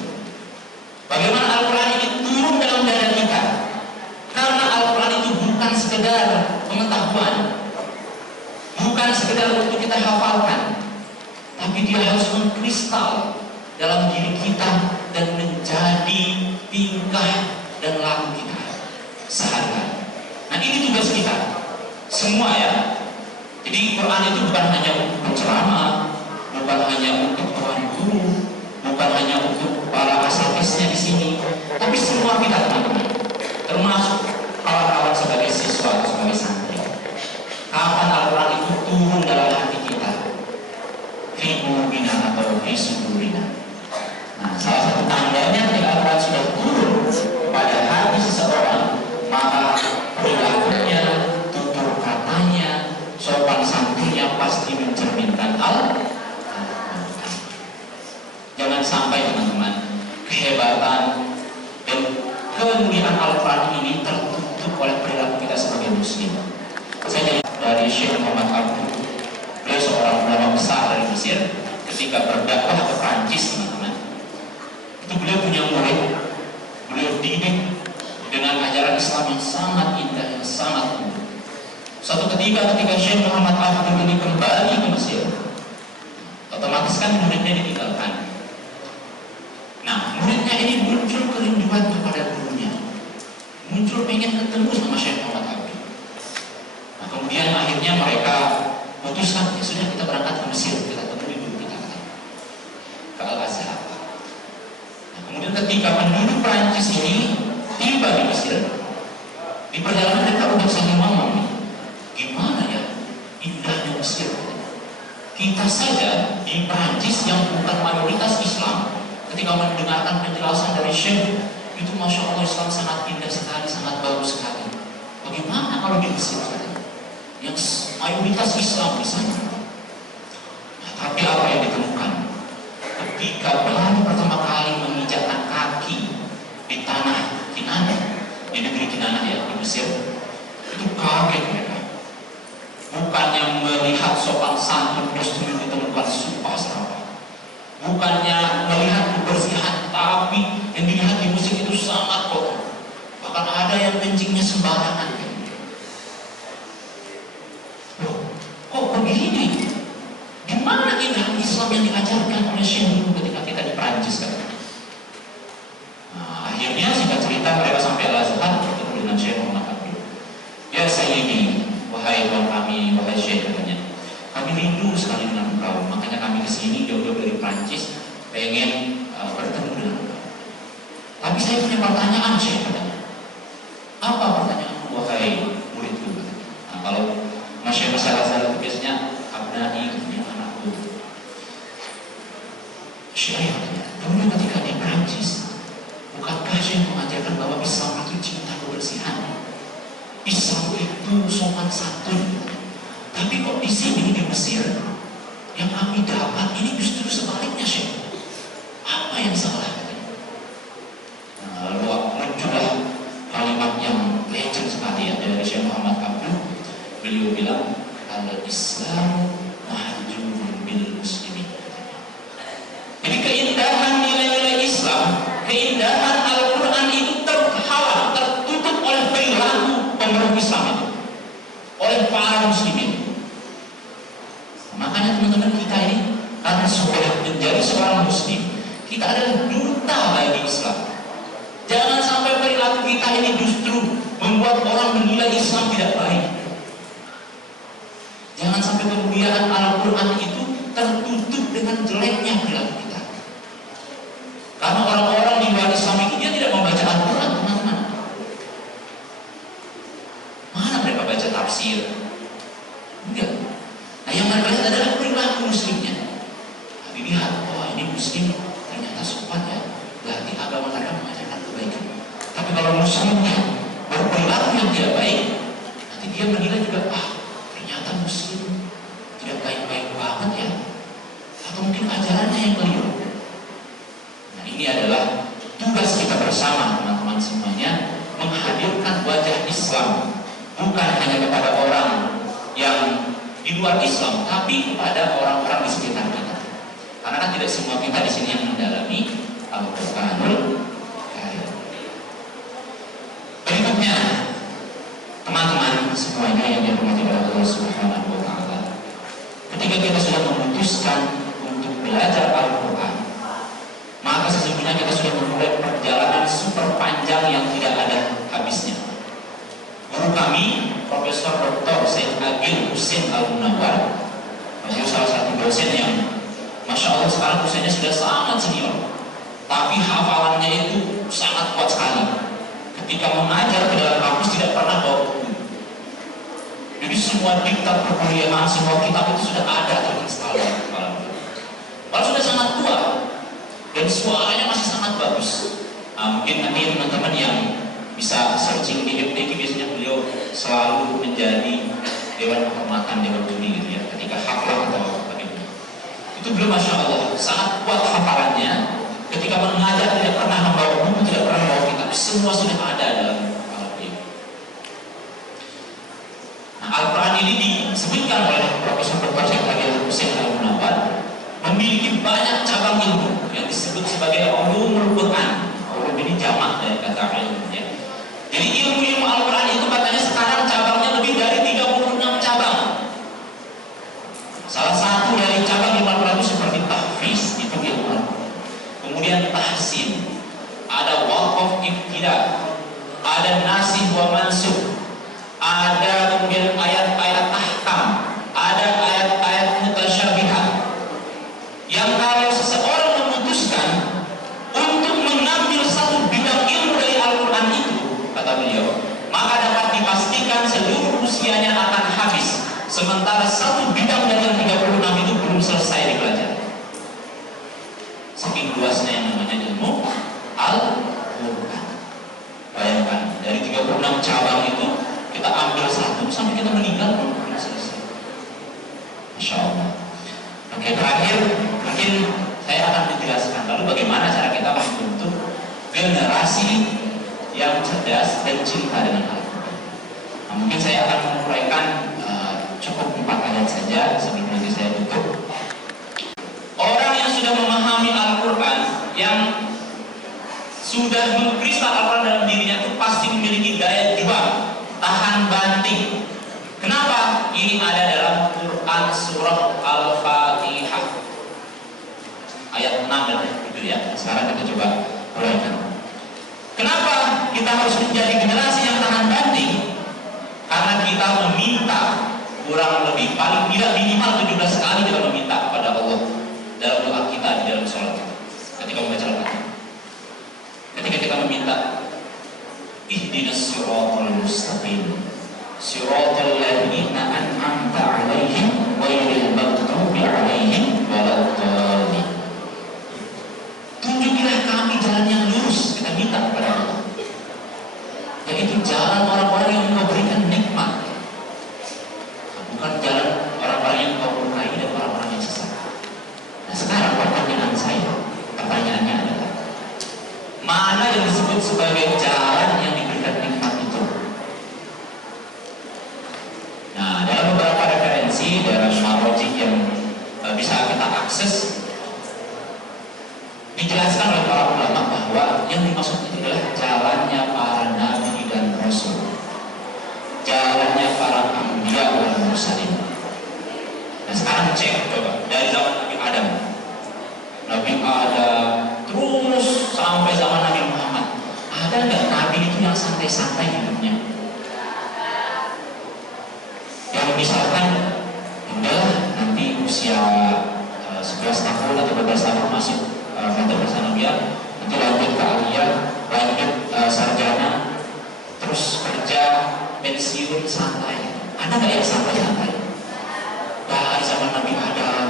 Bagaimana Al-Quran ini turun dalam dada kita. Karena Al-Quran itu bukan sekedar pengetahuan, bukan sekedar untuk kita hafalkan, tapi dia harus mengkristal dalam diri kita dan menjadi tingkah dan laku kita sehari-hari. Nah ini tugas kita semua ya. Jadi Quran itu bukan hanya untuk penceramah, bukan hanya untuk tuan guru, bukan hanya untuk para asatidnya di sini, tapi semua kita teman-teman, termasuk kawan-kawan sebagai siswa atau sebagai santri. Kapan Al-Quran itu turun dalam hati kita? Fi qulubina atau fi sudurina. Nah, salah satu tandanya ketika Al-Quran sudah turun pada hati seseorang, maka perilakunya, tutur katanya, sopan santunnya pasti mencerminkan Al-Quran. Jangan sampai teman-teman kehebatan dan kemuliaan Al-Quran ini tertutup oleh perilaku kita sebagai muslim. Saya jadi dari Syekh Muhammad Abdul, beliau seorang ulama besar dari Mesir. Ketika berdakwah ke Prancis, teman-teman, itu beliau punya murid, beliau didik dengan ajaran Islam yang sangat indah, yang sangat mudah. Suatu ketika Syekh Muhammad Abdul ini kembali ke Mesir, otomatis kan muridnya ditinggalkan. Nah, muridnya ini muncul kerinduan kepada gurunya, muncul pengen ketemu sama Syekh Muhammad Abdul. Nah, kemudian akhirnya mereka putuskan, ya sudah, kita berangkat ke Mesir, kita temui guru kita ke Al-Azhar. Nah, kemudian ketika penduduk Prancis ini tiba di Mesir, di perjalanan mereka udah saling ngomong, gimana ya indahnya Mesir. Kita saja di Prancis yang bukan mayoritas Islam, ketika mendengarkan penjelasan dari Syekh, itu Masya Allah, Islam sangat indah sekali, sangat bagus sekali. Bagaimana kalau di Mesir saja yang mayoritas Islam di sana? Nah, tapi apa yang ditemukan ketika baru pertama kali menginjakkan kaki di tanah Kinana, di negeri Kinana ya, di Mesir, itu kaget mereka. Bukannya melihat sopan santun justru ditemukan sumpah serapah, bukannya melihat kebersihan, tapi yang dilihat di musik itu sangat kotor, bahkan ada yang kencingnya sembarangan. Loh, kok begini? Gimana indah Islam yang diajarkan oleh Syekh dulu ketika kita di Prancis kan? Nah, akhirnya singkat cerita mereka sampai Al-Azhar bertemu dengan Syekh Muhammad Abdul. Ya Sayyidi, wahai Tuhan kami, wahai Syekh, katanya, kami rindu sekali dengan engkau, makanya kami kesini jauh-jauh dari Prancis pengen bertemu dengan engkau. Tapi saya punya pertanyaan, Syekh, katanya. Apa pertanyaanmu, wahai muridku? Nah, kalau masyarakat masalah itu biasanya abnai, katanya, anakku. Syekh, katanya, dulu ketika di Prancis, bukankah Syekh mengajarkan bahwa Islam itu cinta kebersihan, Islam itu sopan santun? Tapi kok di sini di Mesir yang kami dapat ini justru sebaliknya, Syekh. Apa yang salah? Nah, lalu muncullah kalimat yang legend sekali ya dari Syekh Muhammad Abdul. Beliau bilang, al-Islam mahjubun bil muslimin. Jadi keindahan nilai-nilai Islam, keindahan Al-Quran itu terhalang, tertutup oleh perilaku pemeluk Islam itu, oleh para muslimin. Makanya teman-teman kita ini, karena sudah menjadi seorang muslim, kita adalah duta bagi Islam. Jangan sampai perilaku kita ini justru membuat orang menilai Islam tidak baik. Jangan sampai kemuliaan Al-Quran itu tertutup dengan jeleknya perilaku kita. Karena orang-orang di luar Islam itu dia tidak membaca Al-Quran, teman-teman. Mana mereka baca tafsir? Enggak. Nah, yang mereka lihat adalah perilaku muslimnya. Nah, dilihat, oh ini muslim ternyata sopan ya, berarti agama mereka mengajarkan kebaikan. Tapi kalau muslimnya berperilaku yang tidak baik, nanti dia menilai juga, ternyata muslim tidak baik-baik banget ya, atau mungkin ajarannya yang keliru. Nah, ini adalah tugas kita bersama, teman-teman semuanya, menghadirkan wajah Islam bukan hanya kepada orang yang di luar Islam, tapi kepada orang-orang di sekitar kita. Karena kan tidak semua kita di sini yang mendalami Al-Qur'anul Karim. Berikutnya, teman-teman semuanya yang dirahmati oleh Allah Subhanahu wa Ta'ala, ketika kita sudah memutuskan untuk belajar Al-Quran, maka sesungguhnya kita sudah memulai perjalanan super panjang yang tidak ada habisnya. Guru kami, Profesor Dr. Syekh Agil Husin Al-Munawar, beliau salah satu dosen yang Masya Allah sekarang usianya sudah sangat senior, tapi hafalannya itu sangat kuat sekali. Ketika mengajar ke dalam kampus tidak pernah bawa buku. Jadi semua diktat perkuliahan, semua kitab itu sudah ada terinstal di kepala beliau. Padahal sudah sangat tua dan suaranya masih sangat bagus. Nah, mungkin nanti teman-teman yang bisa searching di FTQ, biasanya beliau selalu menjadi dewan kehormatan, dewan juri gitu ya, ketika hafal atau bagaimana. Itu beliau Masya Allah sangat kuat hafalannya. Ketika mengajar tidak pernah membawa buku, tidak pernah membawa kitab. semua sudah ada dalam Al-Quran. Nah, Al-Quran ini disebutkan oleh Profesor Dr. Syekh Agil Hussein Al-Munawwar memiliki banyak cabang ilmu yang disebut sebagai ulumul Quran. Ulum ini jamak dari kata ilmu ya. Jadi ilmu-ilmu Al-Quran itu katanya sekarang cabangnya lebih dari 36 cabang. Salah satu dari cabang ilmu Al-Quran itu seperti tahfiz, itu ilmu Al-Quran. Kemudian tahsin, ada waqaf ibtida, ada nasih wa mansukh, ada kemudian ayat-ayat ahkam, ada ayat-ayat mutasyabihat. Yang kalau seseorang memutuskan untuk mengambil satu bidang ilmu dari Al-Quran itu, kata beliau, maka dapat dipastikan seluruh usianya akan habis, sementara satu bidang dari yang 36 itu belum selesai dipelajari. Saking luasnya yang namanya ilmu Al-Quran. Bayangkan, dari 36 cabang itu kita ambil satu sampai kita meninggal pun belum selesai. Masya Allah. Oke, terakhir mungkin saya akan menjelaskan lalu bagaimana cara kita membentuk generasi yang cerdas dan cinta dengan Al-Quran. Nah, mungkin saya akan menguraikan cukup 4 ayat saja sebelum nanti saya tutup. Orang yang sudah memahami Al-Quran, yang sudah mengkristal Al-Quran dalam dirinya itu pasti memiliki daya juang, tahan banting. Kenapa? Ini ada dalam Quran surah Al-Fatihah ayat 6 dan 7 ya. Sekarang kita coba uraikan. Kenapa kita harus menjadi generasi yang tahan banting? Karena kita meminta kurang lebih paling tidak minimal 17 kali kita meminta kepada Allah dalam doa kita di dalam sholat kita. Ketika membaca Al-Fatihah, ketika kita meminta ihdinas siratal mustaqim siratal ladzina an'amta 'alaihim ghairil maghdubi 'alaihim waladdallin. Tunjukilah kami jalan yang lurus, kita minta kepada Allah, yaitu jalan orang-orang yang memberikan nikmat, bukan jalan orang-orang yang kau murkai dan orang-orang yang sesat. Nah, sekarang pertanyaannya adalah mana yang disebut sebagai jalan yang diberikan nikmat itu? Nah, dalam beberapa referensi dalam marojik yang bisa kita akses, dijelaskan oleh para ulama bahwa yang dimaksud itu adalah jalannya para nabi dan rasul, jalannya para anbiya wal mursalin. Nah, sekarang cek coba dari zaman Nabi Adam terus sampai zaman Nabi Muhammad, ada nggak nabi itu yang santai-santai hidupnya? Yang misalkan udahlah nanti usia 11 tahun atau 12 tahun masuk fase bersanawiyah, nanti lanjut ke aliyah, lanjut sarjana, terus kerja, pensiun, santai. Ada nggak yang santai-santai? Dari zaman Nabi Adam,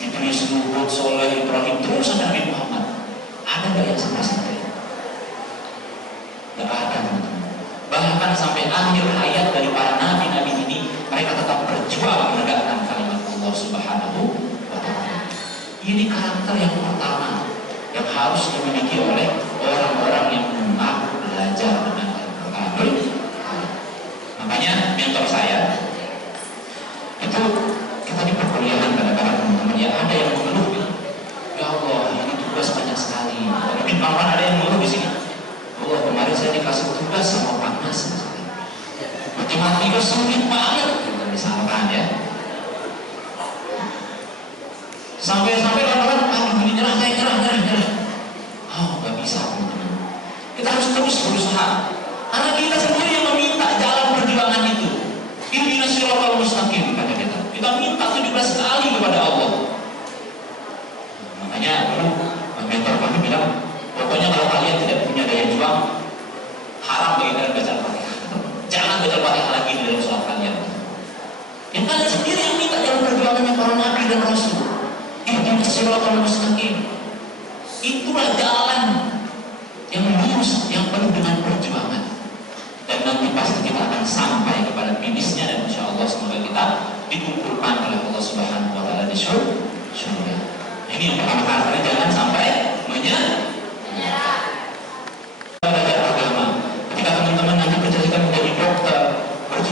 Idris, Nuh, Soleh, Ibrahim, terus sampai Nabi Muhammad, ada nggak yang santai-santai? Nggak ada. Bahkan sampai akhir hayat dari para nabi-nabi ini, mereka tetap berjuang menegakkan kalimat Allah Subhanahu wa Ta'ala. Ini karakter yang pertama yang harus dimiliki oleh orang-orang yang mengaku belajar dengan Al-Quran. Makanya mentor saya itu, kita di perkuliahan kadang-kadang teman-teman ya ada yang mengeluh gitu, ya Allah ini tugas banyak sekali. Mungkin kawan ada yang mengeluh di sini, Allah kemarin saya dikasih tugas sama Pak Mas, matematika sulit banget, gitu, misalkan ya. Sampai orang-orang, aduh ini nyerah. Oh, gak bisa teman-teman. Kita harus terus berusaha, karena kita sendiri yang meminta jalan perjuangan itu. Ihdinas siratal mustaqim, kata kita. Kita minta 17 kali kepada Allah. Makanya dulu mentor kami bilang, pokoknya kalau kalian tidak punya daya juang, haram bagi kalian baca Al-Fatihah. Jangan baca Al-Fatihah lagi di dalam sholat kalian. Yang kalian sendiri yang minta jalan perjuangannya para nabi dan rasul. Ihdinas siratal mustaqim. Itulah jalan yang lurus, yang penuh dengan perjuangan. Dan nanti pasti kita akan sampai kepada finishnya, dan insya Allah semoga kita dikumpulkan oleh Allah Subhanahu wa Ta'ala di surga. Ini yang pertama kali, jangan sampai menyerah.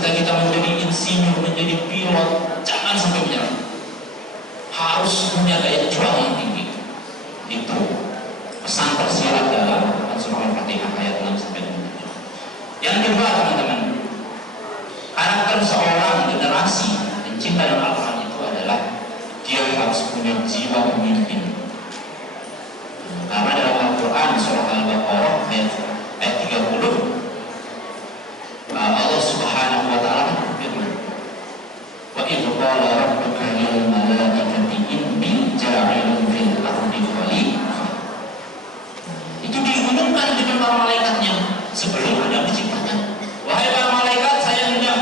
cita-cita menjadi insinyur, menjadi pilot, jangan sampai menyerah. Harus punya daya juang yang tinggi. Itu pesan tersirat dalam surah Al-Fatihah ayat 6 sampai 7. Yang kedua, teman-teman, karakter seorang generasi yang cinta dengan Al-Quran itu adalah dia harus punya jiwa pemimpin. Karena dalam Al-Quran surah Al-Baqarah ayat 30, Allah Subhanahu wa taala berfirman, "Wa idh qala rabbuka lil malaikati inni ja'ilun fil ardi khalifah." Itu diumumkan dengan para malaikatnya sebelum Adam diciptakan. Wahai para malaikat, saya hendak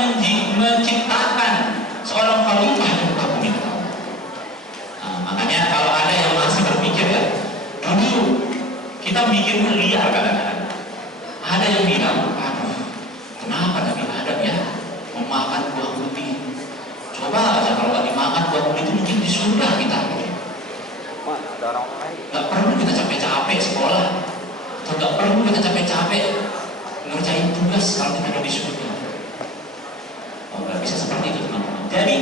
menciptakan seorang khalifah di muka bumi. Makanya kalau ada yang masih berpikir ya, dulu kita bikin liar kadang-kadang. Ada yang bilang, aduh, kenapa Nabi Adam ya memakan buah putih? Coba aja kalau nggak dimakan buah putih itu mungkin di surga kita. Wah, ada orang lain. Nggak perlu kita capek-capek sekolah, atau nggak perlu kita capek-capek ngerjain tugas kalau kita ada di surga. Oh, nggak bisa seperti itu, teman-teman. Jadi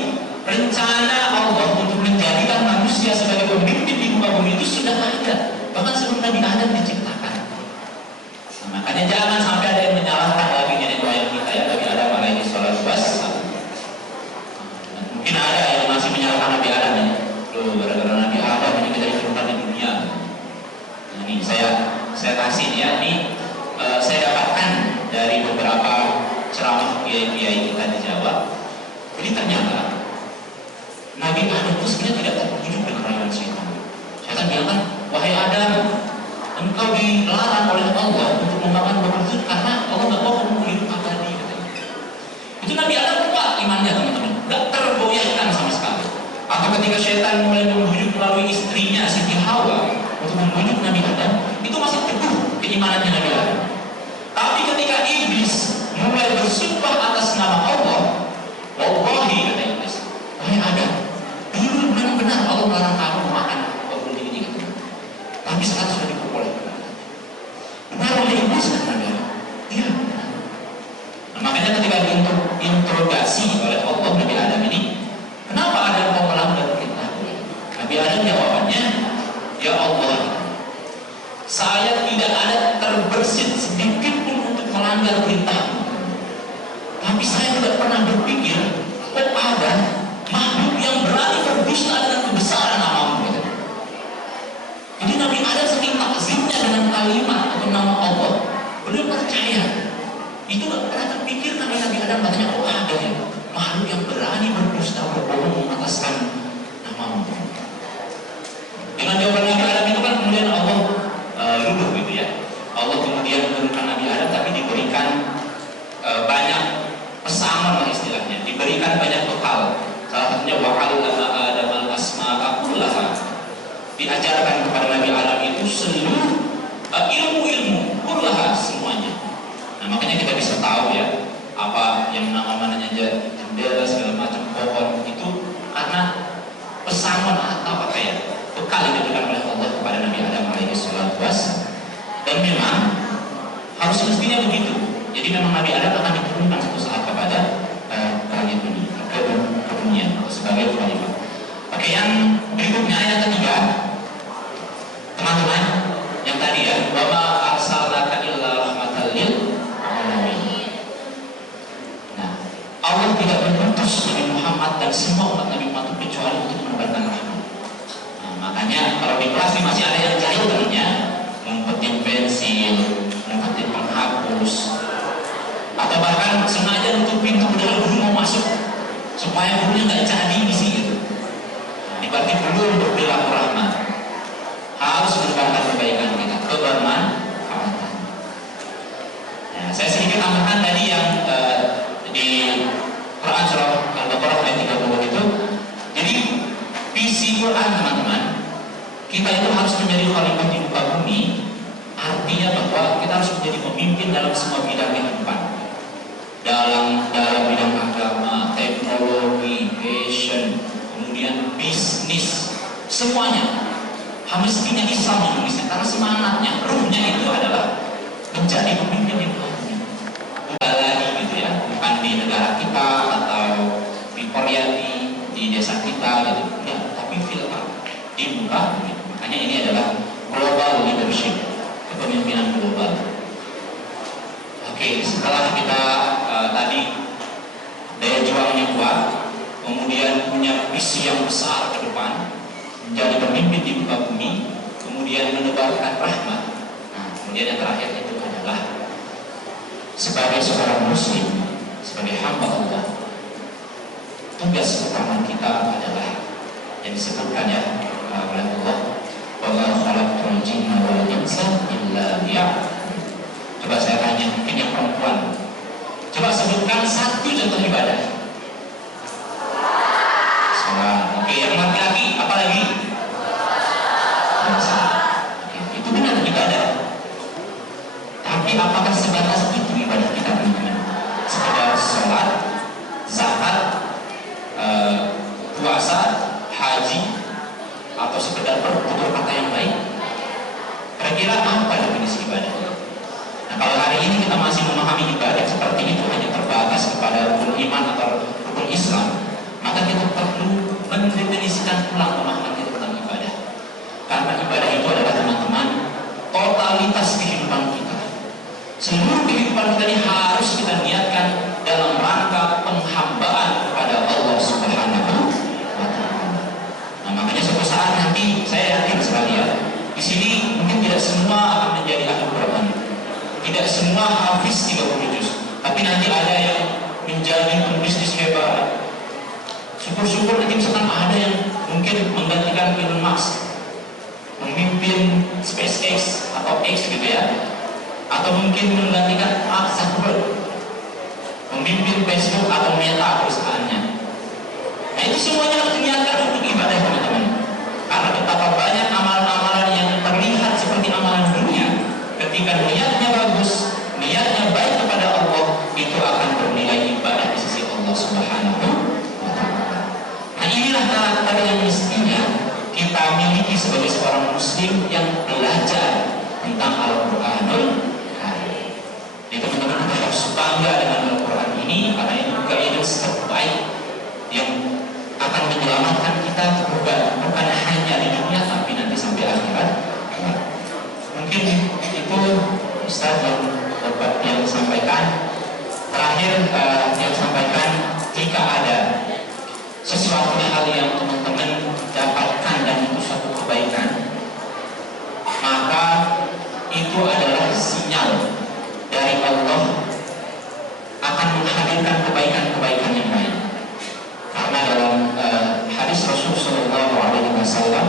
rencana Allah untuk menjadikan manusia sebagai pemimpin di muka bumi itu sudah ada, bahkan sebelum Nabi Adam diciptakan. Nah, makanya jangan sampai ada yang menyalahkan lagi nenek moyang kita ya, Nabi Adam alaihi salatu wassalam. Mungkin ada yang masih menyalahkan Nabi Adam ya, loh gara-gara Nabi Adam ini kita diturunkan di dunia. Nah, ini saya kasih ya, ini saya dapatkan dari beberapa ceramah kiai-kiai kita di Jawa. Jadi ternyata Nabi Adam itu sebenarnya tidak terbujuk dengan rayuan syaitan. Syaitan bilang kan, wahai Adam, engkau dilarang oleh Allah untuk memakan buah itu karena Allah nggak mau kamu hidup abadi. Itu Nabi Adam kuat imannya, teman-teman, nggak tergoyahkan sama sekali. Atau ketika syaitan mulai membujuk melalui istrinya Siti Hawa untuk membujuk Nabi Adam, itu masih teguh keimanannya Nabi Adam. Tapi ketika iblis mulai bersumpah atas nama Allah, wallahi kata iblis, wahai Adam, dulu memang benar Allah melarang kamu makan buah putih ini, tapi sekarang sudah diperbolehkan. Benar oleh iblis kan Nabi Adam? Iya. Nah, makanya ketika diinterogasi oleh Allah Nabi Adam ini, kenapa Adam mau melanggar perintah? Nabi Adam jawabannya, ya Allah, saya tidak ada terbersit sedikit pun untuk melanggar perintahmu. Tapi saya tidak pernah berpikir, oh ada makhluk yang berani berdusta dengan kebesaran namamu. Jadi Nabi Adam saking takzimnya dengan kalimat atau nama Allah, beliau percaya. Itu gak pernah terpikir Nabi Adam katanya, oh ada ya makhluk yang berani berdusta berbohong mengataskan namamu. Dengan jawaban Nabi Adam itu kan kemudian Allah luluh gitu ya. Allah kemudian menurunkan Nabi Adam, tapi diberikan banyak pesangon lah istilahnya, diberikan banyak bekal. Salah satunya wa'allama Adam al-asma'a kullaha, diajarkan kepada Nabi Adam itu seluruh ilmu-ilmu kullaha semuanya. Nah, makanya kita bisa tahu ya apa yang namanya jendela segala macam pohon itu karena pesangon atau apa ya, bekal yang diberikan oleh Allah kepada Nabi Adam alaihi salatu wassalam. Dan memang harus mestinya begitu. Jadi memang Nabi Adam akan diturunkan suatu saat kepada kerajaan dunia, ke dunia sebagai khalifah. Oke, yang berikutnya yang ketiga, teman-teman, yang tadi ya, wa ma arsalnaka illa rahmatan lil alamin. Nah, Allah tidak mengutus Nabi Muhammad dan semua umat Nabi Muhammad kecuali untuk menebarkan rahmat. Nah, makanya kalau di kelas ini masih ada yang jahil temannya, ngumpetin pensil, ngumpetin penghapus, atau bahkan sengaja nutup pintu padahal guru mau masuk supaya gurunya nggak jadi isi gitu. Berarti belum berperilaku rahmat. Harus menebarkan kebaikan kita, kebermanfaatan. Nah, saya sedikit tambahkan tadi yang di Quran surah Al-Baqarah ayat 30 itu. Jadi visi Quran teman-teman, kita itu harus menjadi khalifah di muka bumi. Artinya bahwa kita harus menjadi pemimpin dalam semua bidang kehidupan. Dalam bidang agama, teknologi, fashion, kemudian bisnis, semuanya mestinya Islam menulisnya, karena semangatnya, ruhnya itu adalah menjadi pemimpin di dunia. Bukan lagi gitu ya, bukan di negara kita, Riyadi di desa kita gitu ya, tapi filter di muka gitu. Makanya ini adalah global leadership, kepemimpinan global. Oke, setelah kita tadi daya juangnya kuat, kemudian punya visi yang besar ke depan, menjadi pemimpin di muka bumi, kemudian menebarkan rahmat. Nah, kemudian yang terakhir itu adalah sebagai seorang muslim, sebagai hamba Allah, tugas utama kita adalah yang disebutkan ya oleh Allah, wa ma khalaqtul jinna wal insa illa liya'budun. Coba saya tanya, mungkin yang perempuan, coba sebutkan satu contoh ibadah. Salat. Oke, yang laki-laki apa lagi? Puasa. Oke, itu benar ibadah. Tapi apakah sebatas itu ibadah kita, teman-teman? Sekedar sholat, zakat, puasa, haji, atau sekedar bertutur kata yang baik? Kira-kira apa definisi ibadah? Nah, kalau hari ini kita masih memahami ibadah seperti itu hanya terbatas kepada rukun iman atau rukun Islam, maka kita perlu mendefinisikan ulang pemahaman kita tentang ibadah. Karena ibadah itu adalah, teman-teman, totalitas kehidupan kita. Seluruh kehidupan kita ini harus kita niatkan dalam rangka penghambaan kepada Allah Subhanahu wa Ta'ala. Nah, makanya suatu saat nanti saya yakin sekali ya, di sini mungkin tidak semua akan menjadi ahli Quran, tidak semua hafiz 30 juz, tapi nanti ada yang menjadi pembisnis hebat. Syukur-syukur nanti misalkan ada yang mungkin menggantikan Elon Musk, memimpin SpaceX atau X gitu ya, atau mungkin menggantikan Mark Zuckerberg, memimpin Facebook atau Meta perusahaannya. Nah, itu semuanya harus diniatkan untuk ibadah, teman-teman. Karena betapa banyak amalan-amalan yang terlihat seperti amalan dunia, ketika niatnya bagus, niatnya baik kepada Allah, itu akan bernilai ibadah di sisi Allah Subhanahu wa Ta'ala. Nah, inilah karakter yang mestinya kita miliki sebagai seorang muslim yang belajar tentang Al-Quranul Karim. Jadi teman-teman, kita harus bangga dengan Al-Quran ini, karena ini guidance terbaik yang akan menyelamatkan kita bukan hanya di dunia tapi nanti sampai akhirat. Mungkin itu Ustaz yang sampaikan. Terakhir yang sampaikan, jika ada sesuatu hal yang teman-teman dapatkan dan itu suatu kebaikan, maka itu adalah sinyal dari Allah akan menghadirkan kebaikan-kebaikan yang lain. Karena dalam hadis Rasul Shallallahu Alaihi Wasallam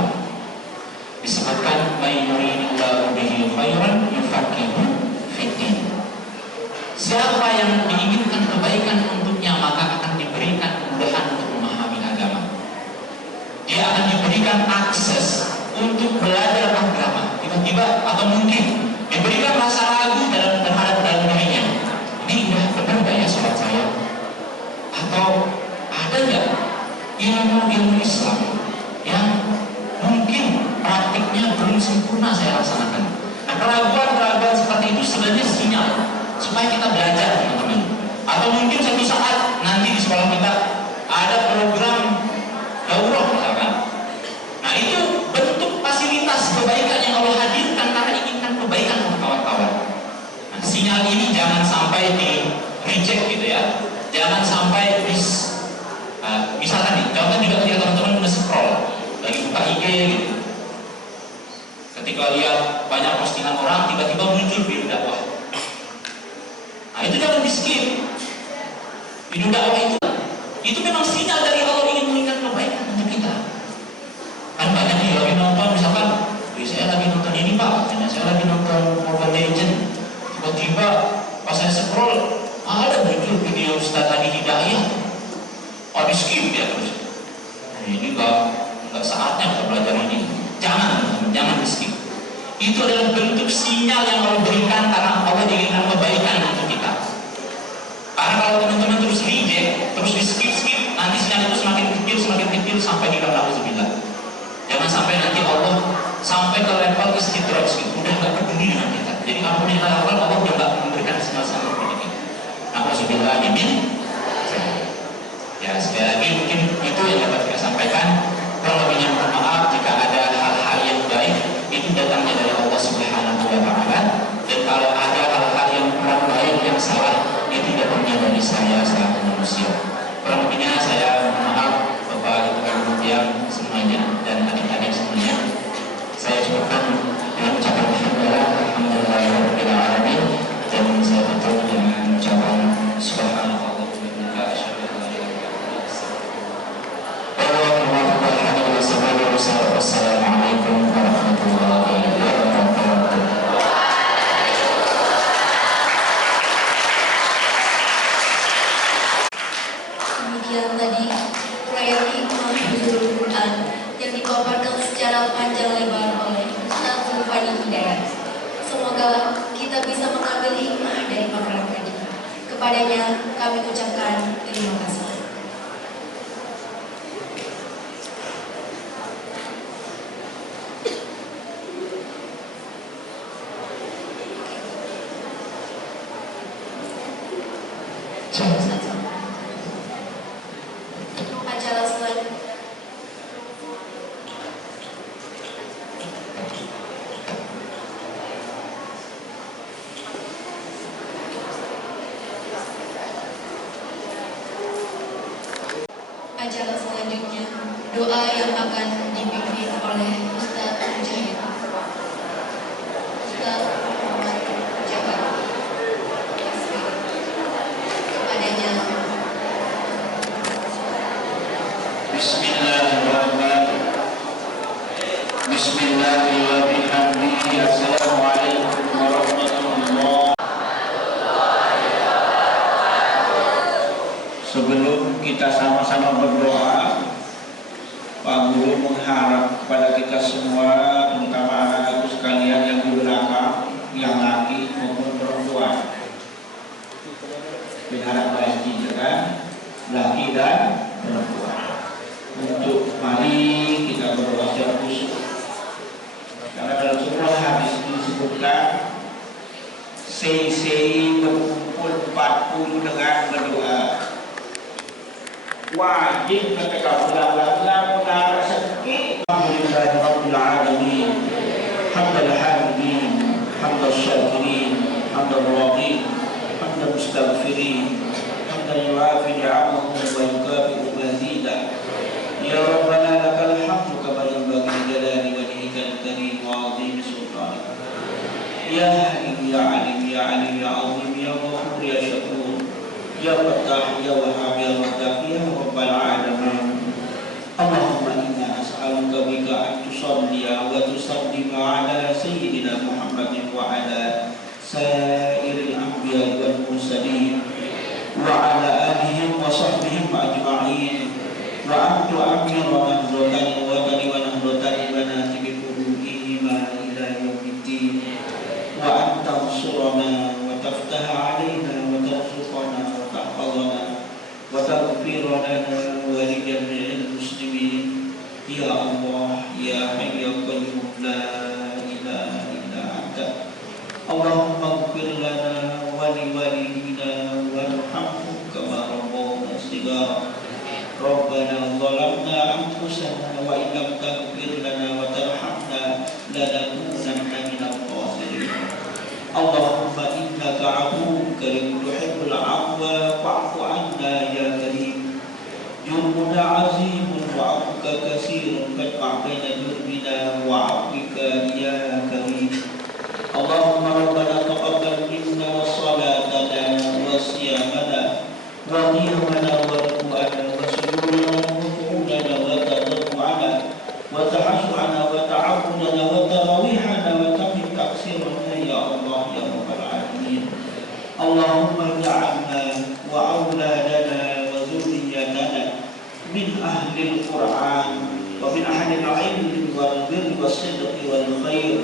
disebutkan, "May yuridillahu bihi khairan yufaqihu fiddin." Siapa yang diinginkan kebaikan untuknya, maka akan diberikan kemudahan untuk memahami agama. Dia akan diberikan akses untuk belajar agama. Tiba-tiba atau mungkin diberikan rasa ragu terhadap dirinya. Ini udah benar gak ya sholat saya? Atau ada nggak ilmu-ilmu Islam yang mungkin praktiknya belum sempurna saya laksanakan? Nah, keraguan-keraguan seperti itu sebenarnya sinyal supaya kita belajar, teman-teman. Atau mungkin suatu saat nanti di sekolah kita ada program daurah misalkan. Nah, itu bentuk fasilitas kebaikan yang Allah hadirkan karena inginkan kebaikan untuk kawan-kawan. Nah, sinyal ini jangan sampai di reject gitu ya. Jangan sampai misalkan nih, contoh juga ketika teman-teman udah scroll lagi buka IG gitu, ketika lihat banyak postingan orang, tiba-tiba muncul video dakwah. Nah, itu jangan di skip. Video dakwah itu memang sinyal dari Allah ingin memberikan kebaikan untuk kita. Kan banyak nih lagi nonton, misalkan saya lagi nonton ini Pak, saya lagi nonton Mobile Legend, tiba-tiba pas saya scroll ada muncul video Ustaz Adi Hidayah. Di skip ya terus. Nah, ini nggak saatnya kita belajar ini. Jangan di skip. Itu adalah bentuk sinyal yang Allah berikan karena Allah inginkan kebaikan untuk kita. Karena kalau teman-teman terus reject, terus di skip, nanti sinyal itu semakin kecil sampai di dalam nauzubillah. Jangan sampai nanti Allah sampai ke level istidraj gitu, udah nggak peduli dengan kita. Jadi apapun yang kita lakukan, Allah udah nggak memberikan sinyal seperti itu. Nauzubillah. Ya, sekali lagi mungkin itu yang dapat kita sampaikan. Kurang lebihnya mohon maaf jika ada hal-hal yang baik itu datangnya dari Allah Subhanahu wa Ta'ala, dan kalau ada hal-hal yang kurang baik yang salah itu datangnya dari saya selaku manusia. Kurang lebihnya saya mohon maaf Bapak Ibu yang semuanya dan adik-adik semuanya. Saya cukupkan dengan ucapan alhamdulillah alamin, dan saya tutup dengan ucapan subhanallah wa bihamdihi asyhadu an la ilaha illallah. Wassalamualaikum warahmatullahi wabarakatuh. Demikian tadi proyek Mahfuzul Quran yang dipaparkan secara panjang lebar oleh Ustaz Zulfani Hidayat. Semoga kita bisa mengambil hikmah dari paparan tadi. Kepadanya kami ucapkan terima kasih. Acara selanjutnya. Acara selanjutnya doa yang akan dipimpin oleh Ustaz Mujahid. Ustaz Muhammad Jabar. Kepadanya Bismillahirrahmanirrahim. Bismillahirrahmanirrahim. Assalamualaikum warahmatullahi. Sebelum kita sama-sama berdoa, Pak Guru mengharap kepada kita semua, terutama anak-anakku sekalian yang di belakang, yang laki maupun perempuan, berharap baik kan, laki dan perempuan, untuk mari kita berdoa secara khusus. Karena dalam sebuah hadis disebutkan sei berkumpul 40 dengan berdoa. Wajib ketika bulan-bulan sedikit. Alhamdulillahirabbil alamin. Hamdal hamidin, hamdal syakirin, hamdal radin, hamdal mustaghfirin, hamdal yuafi ni'amahu wa yukafi'u mazida. Ya Rabbana lakal hamdu kama yanbaghi jalali wajhikal karim wa 'azimi sultanik. Ya Halim ya Alim ya Alim ya Azim ya Ghafur ya Syakur. Ya Fattah, Ya Wahhab, Ya Latif, Ya Rabbal Alamin. Allahumma inna as'aluka bika an tusalliya wa tusallima ala Sayyidina Muhammadin wa ala sairil anbiya wal mursalin wa ala alihim wa sahbihim ajma'in, wa an tu'amira nahdatan wa tani wa nahdatan banati bi qulubihima ila yaumiddin, wa an tansurana wa taftaha alaina wa tarzuqana wa taghfir lana wa li jami'il muslimin. Ya Allah, ya Hayy ya Qayyum, la ilaha illa anta. Allahumma ighfir lana wa li walidina warhamhum kama rabbawna shighara. Rabbana zalamna anfusana wa in lam taghfir lana wa tarhamna lanakunanna minal khasirin. Allahumma innaka 'afuwwun karim tuhibbul 'afwa fa'fu 'anna ya karim. Jurmuna 'azimun wa 'afwuka katsirun fadfa' baina jurmina wa 'afwika ya karim. Allahumma rabbana taqabbal minna salatana wa siyamana wa qiyamana wa ruku'ana wa sujudana wa qu'udana wa tadarru'ana wa tahassu'ana wa ta'abbudana wa tarawihana wa tamim taksirana ya Allah ya Rabbal Alamin. Allahumma ja'alna wa awladana wa zurriyatana min ahli al-Qur'an wa min ahli al-ilmi wal birri was sidqi wal khair,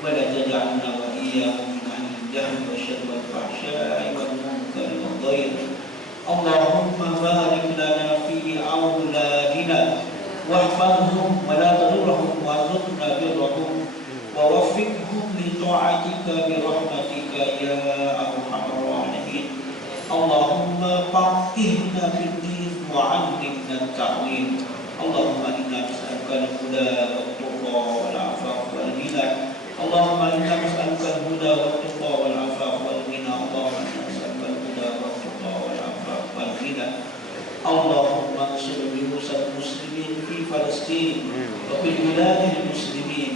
wa la taj'alna wa iyyahum min ahli al-jahli wasyarri wal fahsya'i wal munkari wal ghairi. Allahumma barik lana fi awladina wahfazhum wa la tadurruhum warzuqna birrahum wa waffiqhum li ta'atika bi rahmatika ya arhamar rahimin. Allahumma faqihna fid din وعلمنا التأويل. اللهم إنا نسألك الهدى والتقى والعفاف والغنى. اللهم إنا نسألك الهدى والتقى والعفاف والغنى. اللهم إنا نسألك الهدى والتقى والعفاف والغنى. اللهم انصر جيوش المسلمين في فلسطين وفي بلاد المسلمين،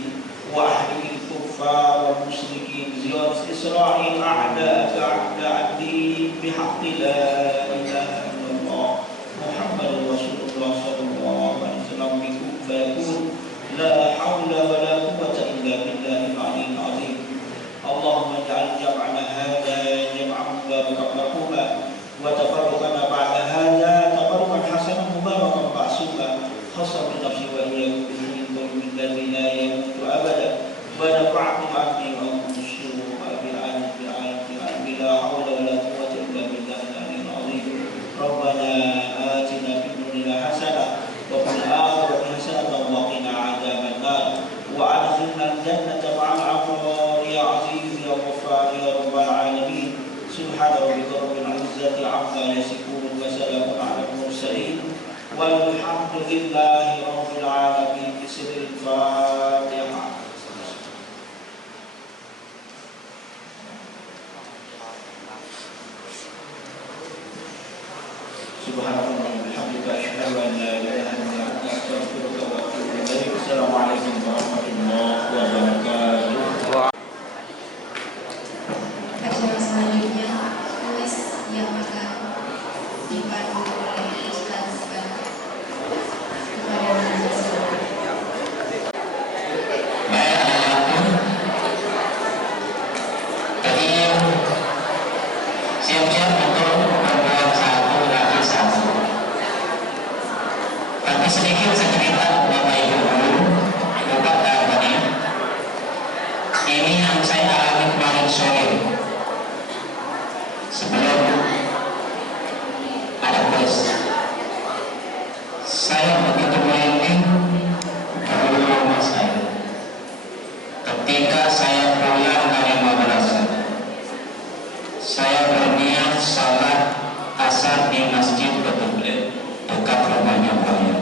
وأهلك الكفار والمشركين زيارة إسرائيل أعداءك أعداء الدين بحق لا إله إلا الله محمد رسول الله صلى الله عليه وسلم بكم فيكون لا حول ولا قوة إلا بالله العلي العظيم. اللهم اجعل جمعنا هذا جمعا مباركا مرحوما، وتفرقنا بعد هذا تفرقا حسنا مباركا معصوما، خاصة بنفسي وإياكم بالحلم الذي لا يموت أبدا، ونفعكم عني وأنكم الشر بالعلم لا حول ولا قوة إلا بالله العلي العظيم. ربنا آتنا في الدنيا حسنة وفي الآخرة حسنة وقنا عذاب النار، وأدخلنا الجنة مع الأبرار يا عزيز يا غفار يا رب العالمين. سبحان ربك رب العزة عما يصفون وسلام على المرسلين والحمد لله رب العالمين. بسر الفاتحة. Subhanallah walhamdulillah asyhadu an la ilaha illa anta astaghfiruka wa atubu ilaik. Assalamualaikum warahmatullahi wabarakatuh. Acara selanjutnya kuis yang akan dipandu oleh Ustaz kepada mahasiswa. Baik anak-anakku, jadi siap-siap untuk membuat satu lagi satu. Tapi sedikit saya cerita Bapak Ibu guru, buka datanya. Ini yang saya alami kemarin sore. Sebelum ada kuis, saya begitu merinding di rumah saya. Ketika saya pulang dari madrasah, saya berniat salat asar di masjid Betul dekat rumahnya saya.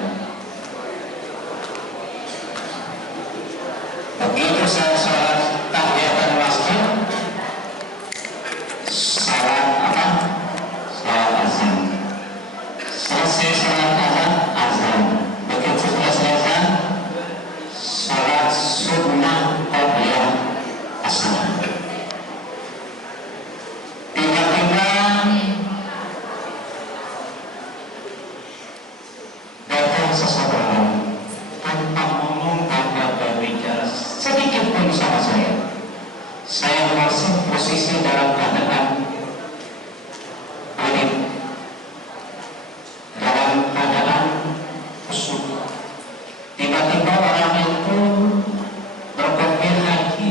Begitu saya salat tahiyatul masjid, salat apa? Salat azan. Selesai salat azan, begitu selesai salat sunnah qobliyah asar. Tiba-tiba datang seseorang tanpa ngomong, tanpa berbicara sedikit pun sama saya. Saya masih posisi dalam keadaan panik, dalam keadaan khusyuk. Tiba-tiba orang itu berpikir lagi,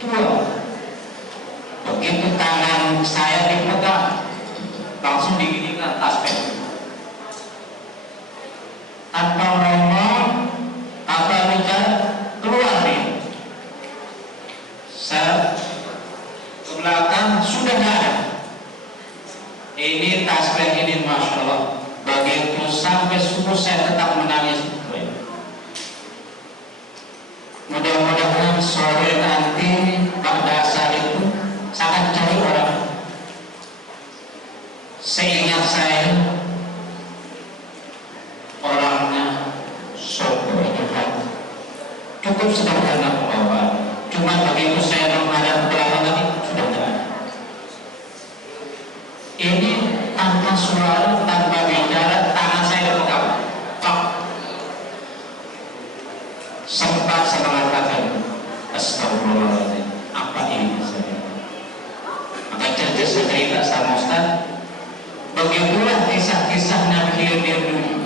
dua. Begitu tangan saya dipegang, langsung diginikan tasbih. Tanpa ngomong, tanpa bicara, keluar nih. Saya ke belakang sudah tidak ada. Ini tasbih ini Masya Allah. Begitu sampai subuh saya tetap menangis. Mudah-mudahan sore nanti pada asar itu saya akan cari orang. Seingat saya orangnya sopo itu kan cukup sederhana Bapak. Cuma begitu saya menghadap belakang lagi sudah tidak ada. Ini tanpa suara, tanpa bicara, tangan saya pegang. Sempat saya mengatakan astagfirullahaladzim, apa ini saya? Maka cerita sama Ustaz, begitulah kisah-kisah Nabi Khidir dulu.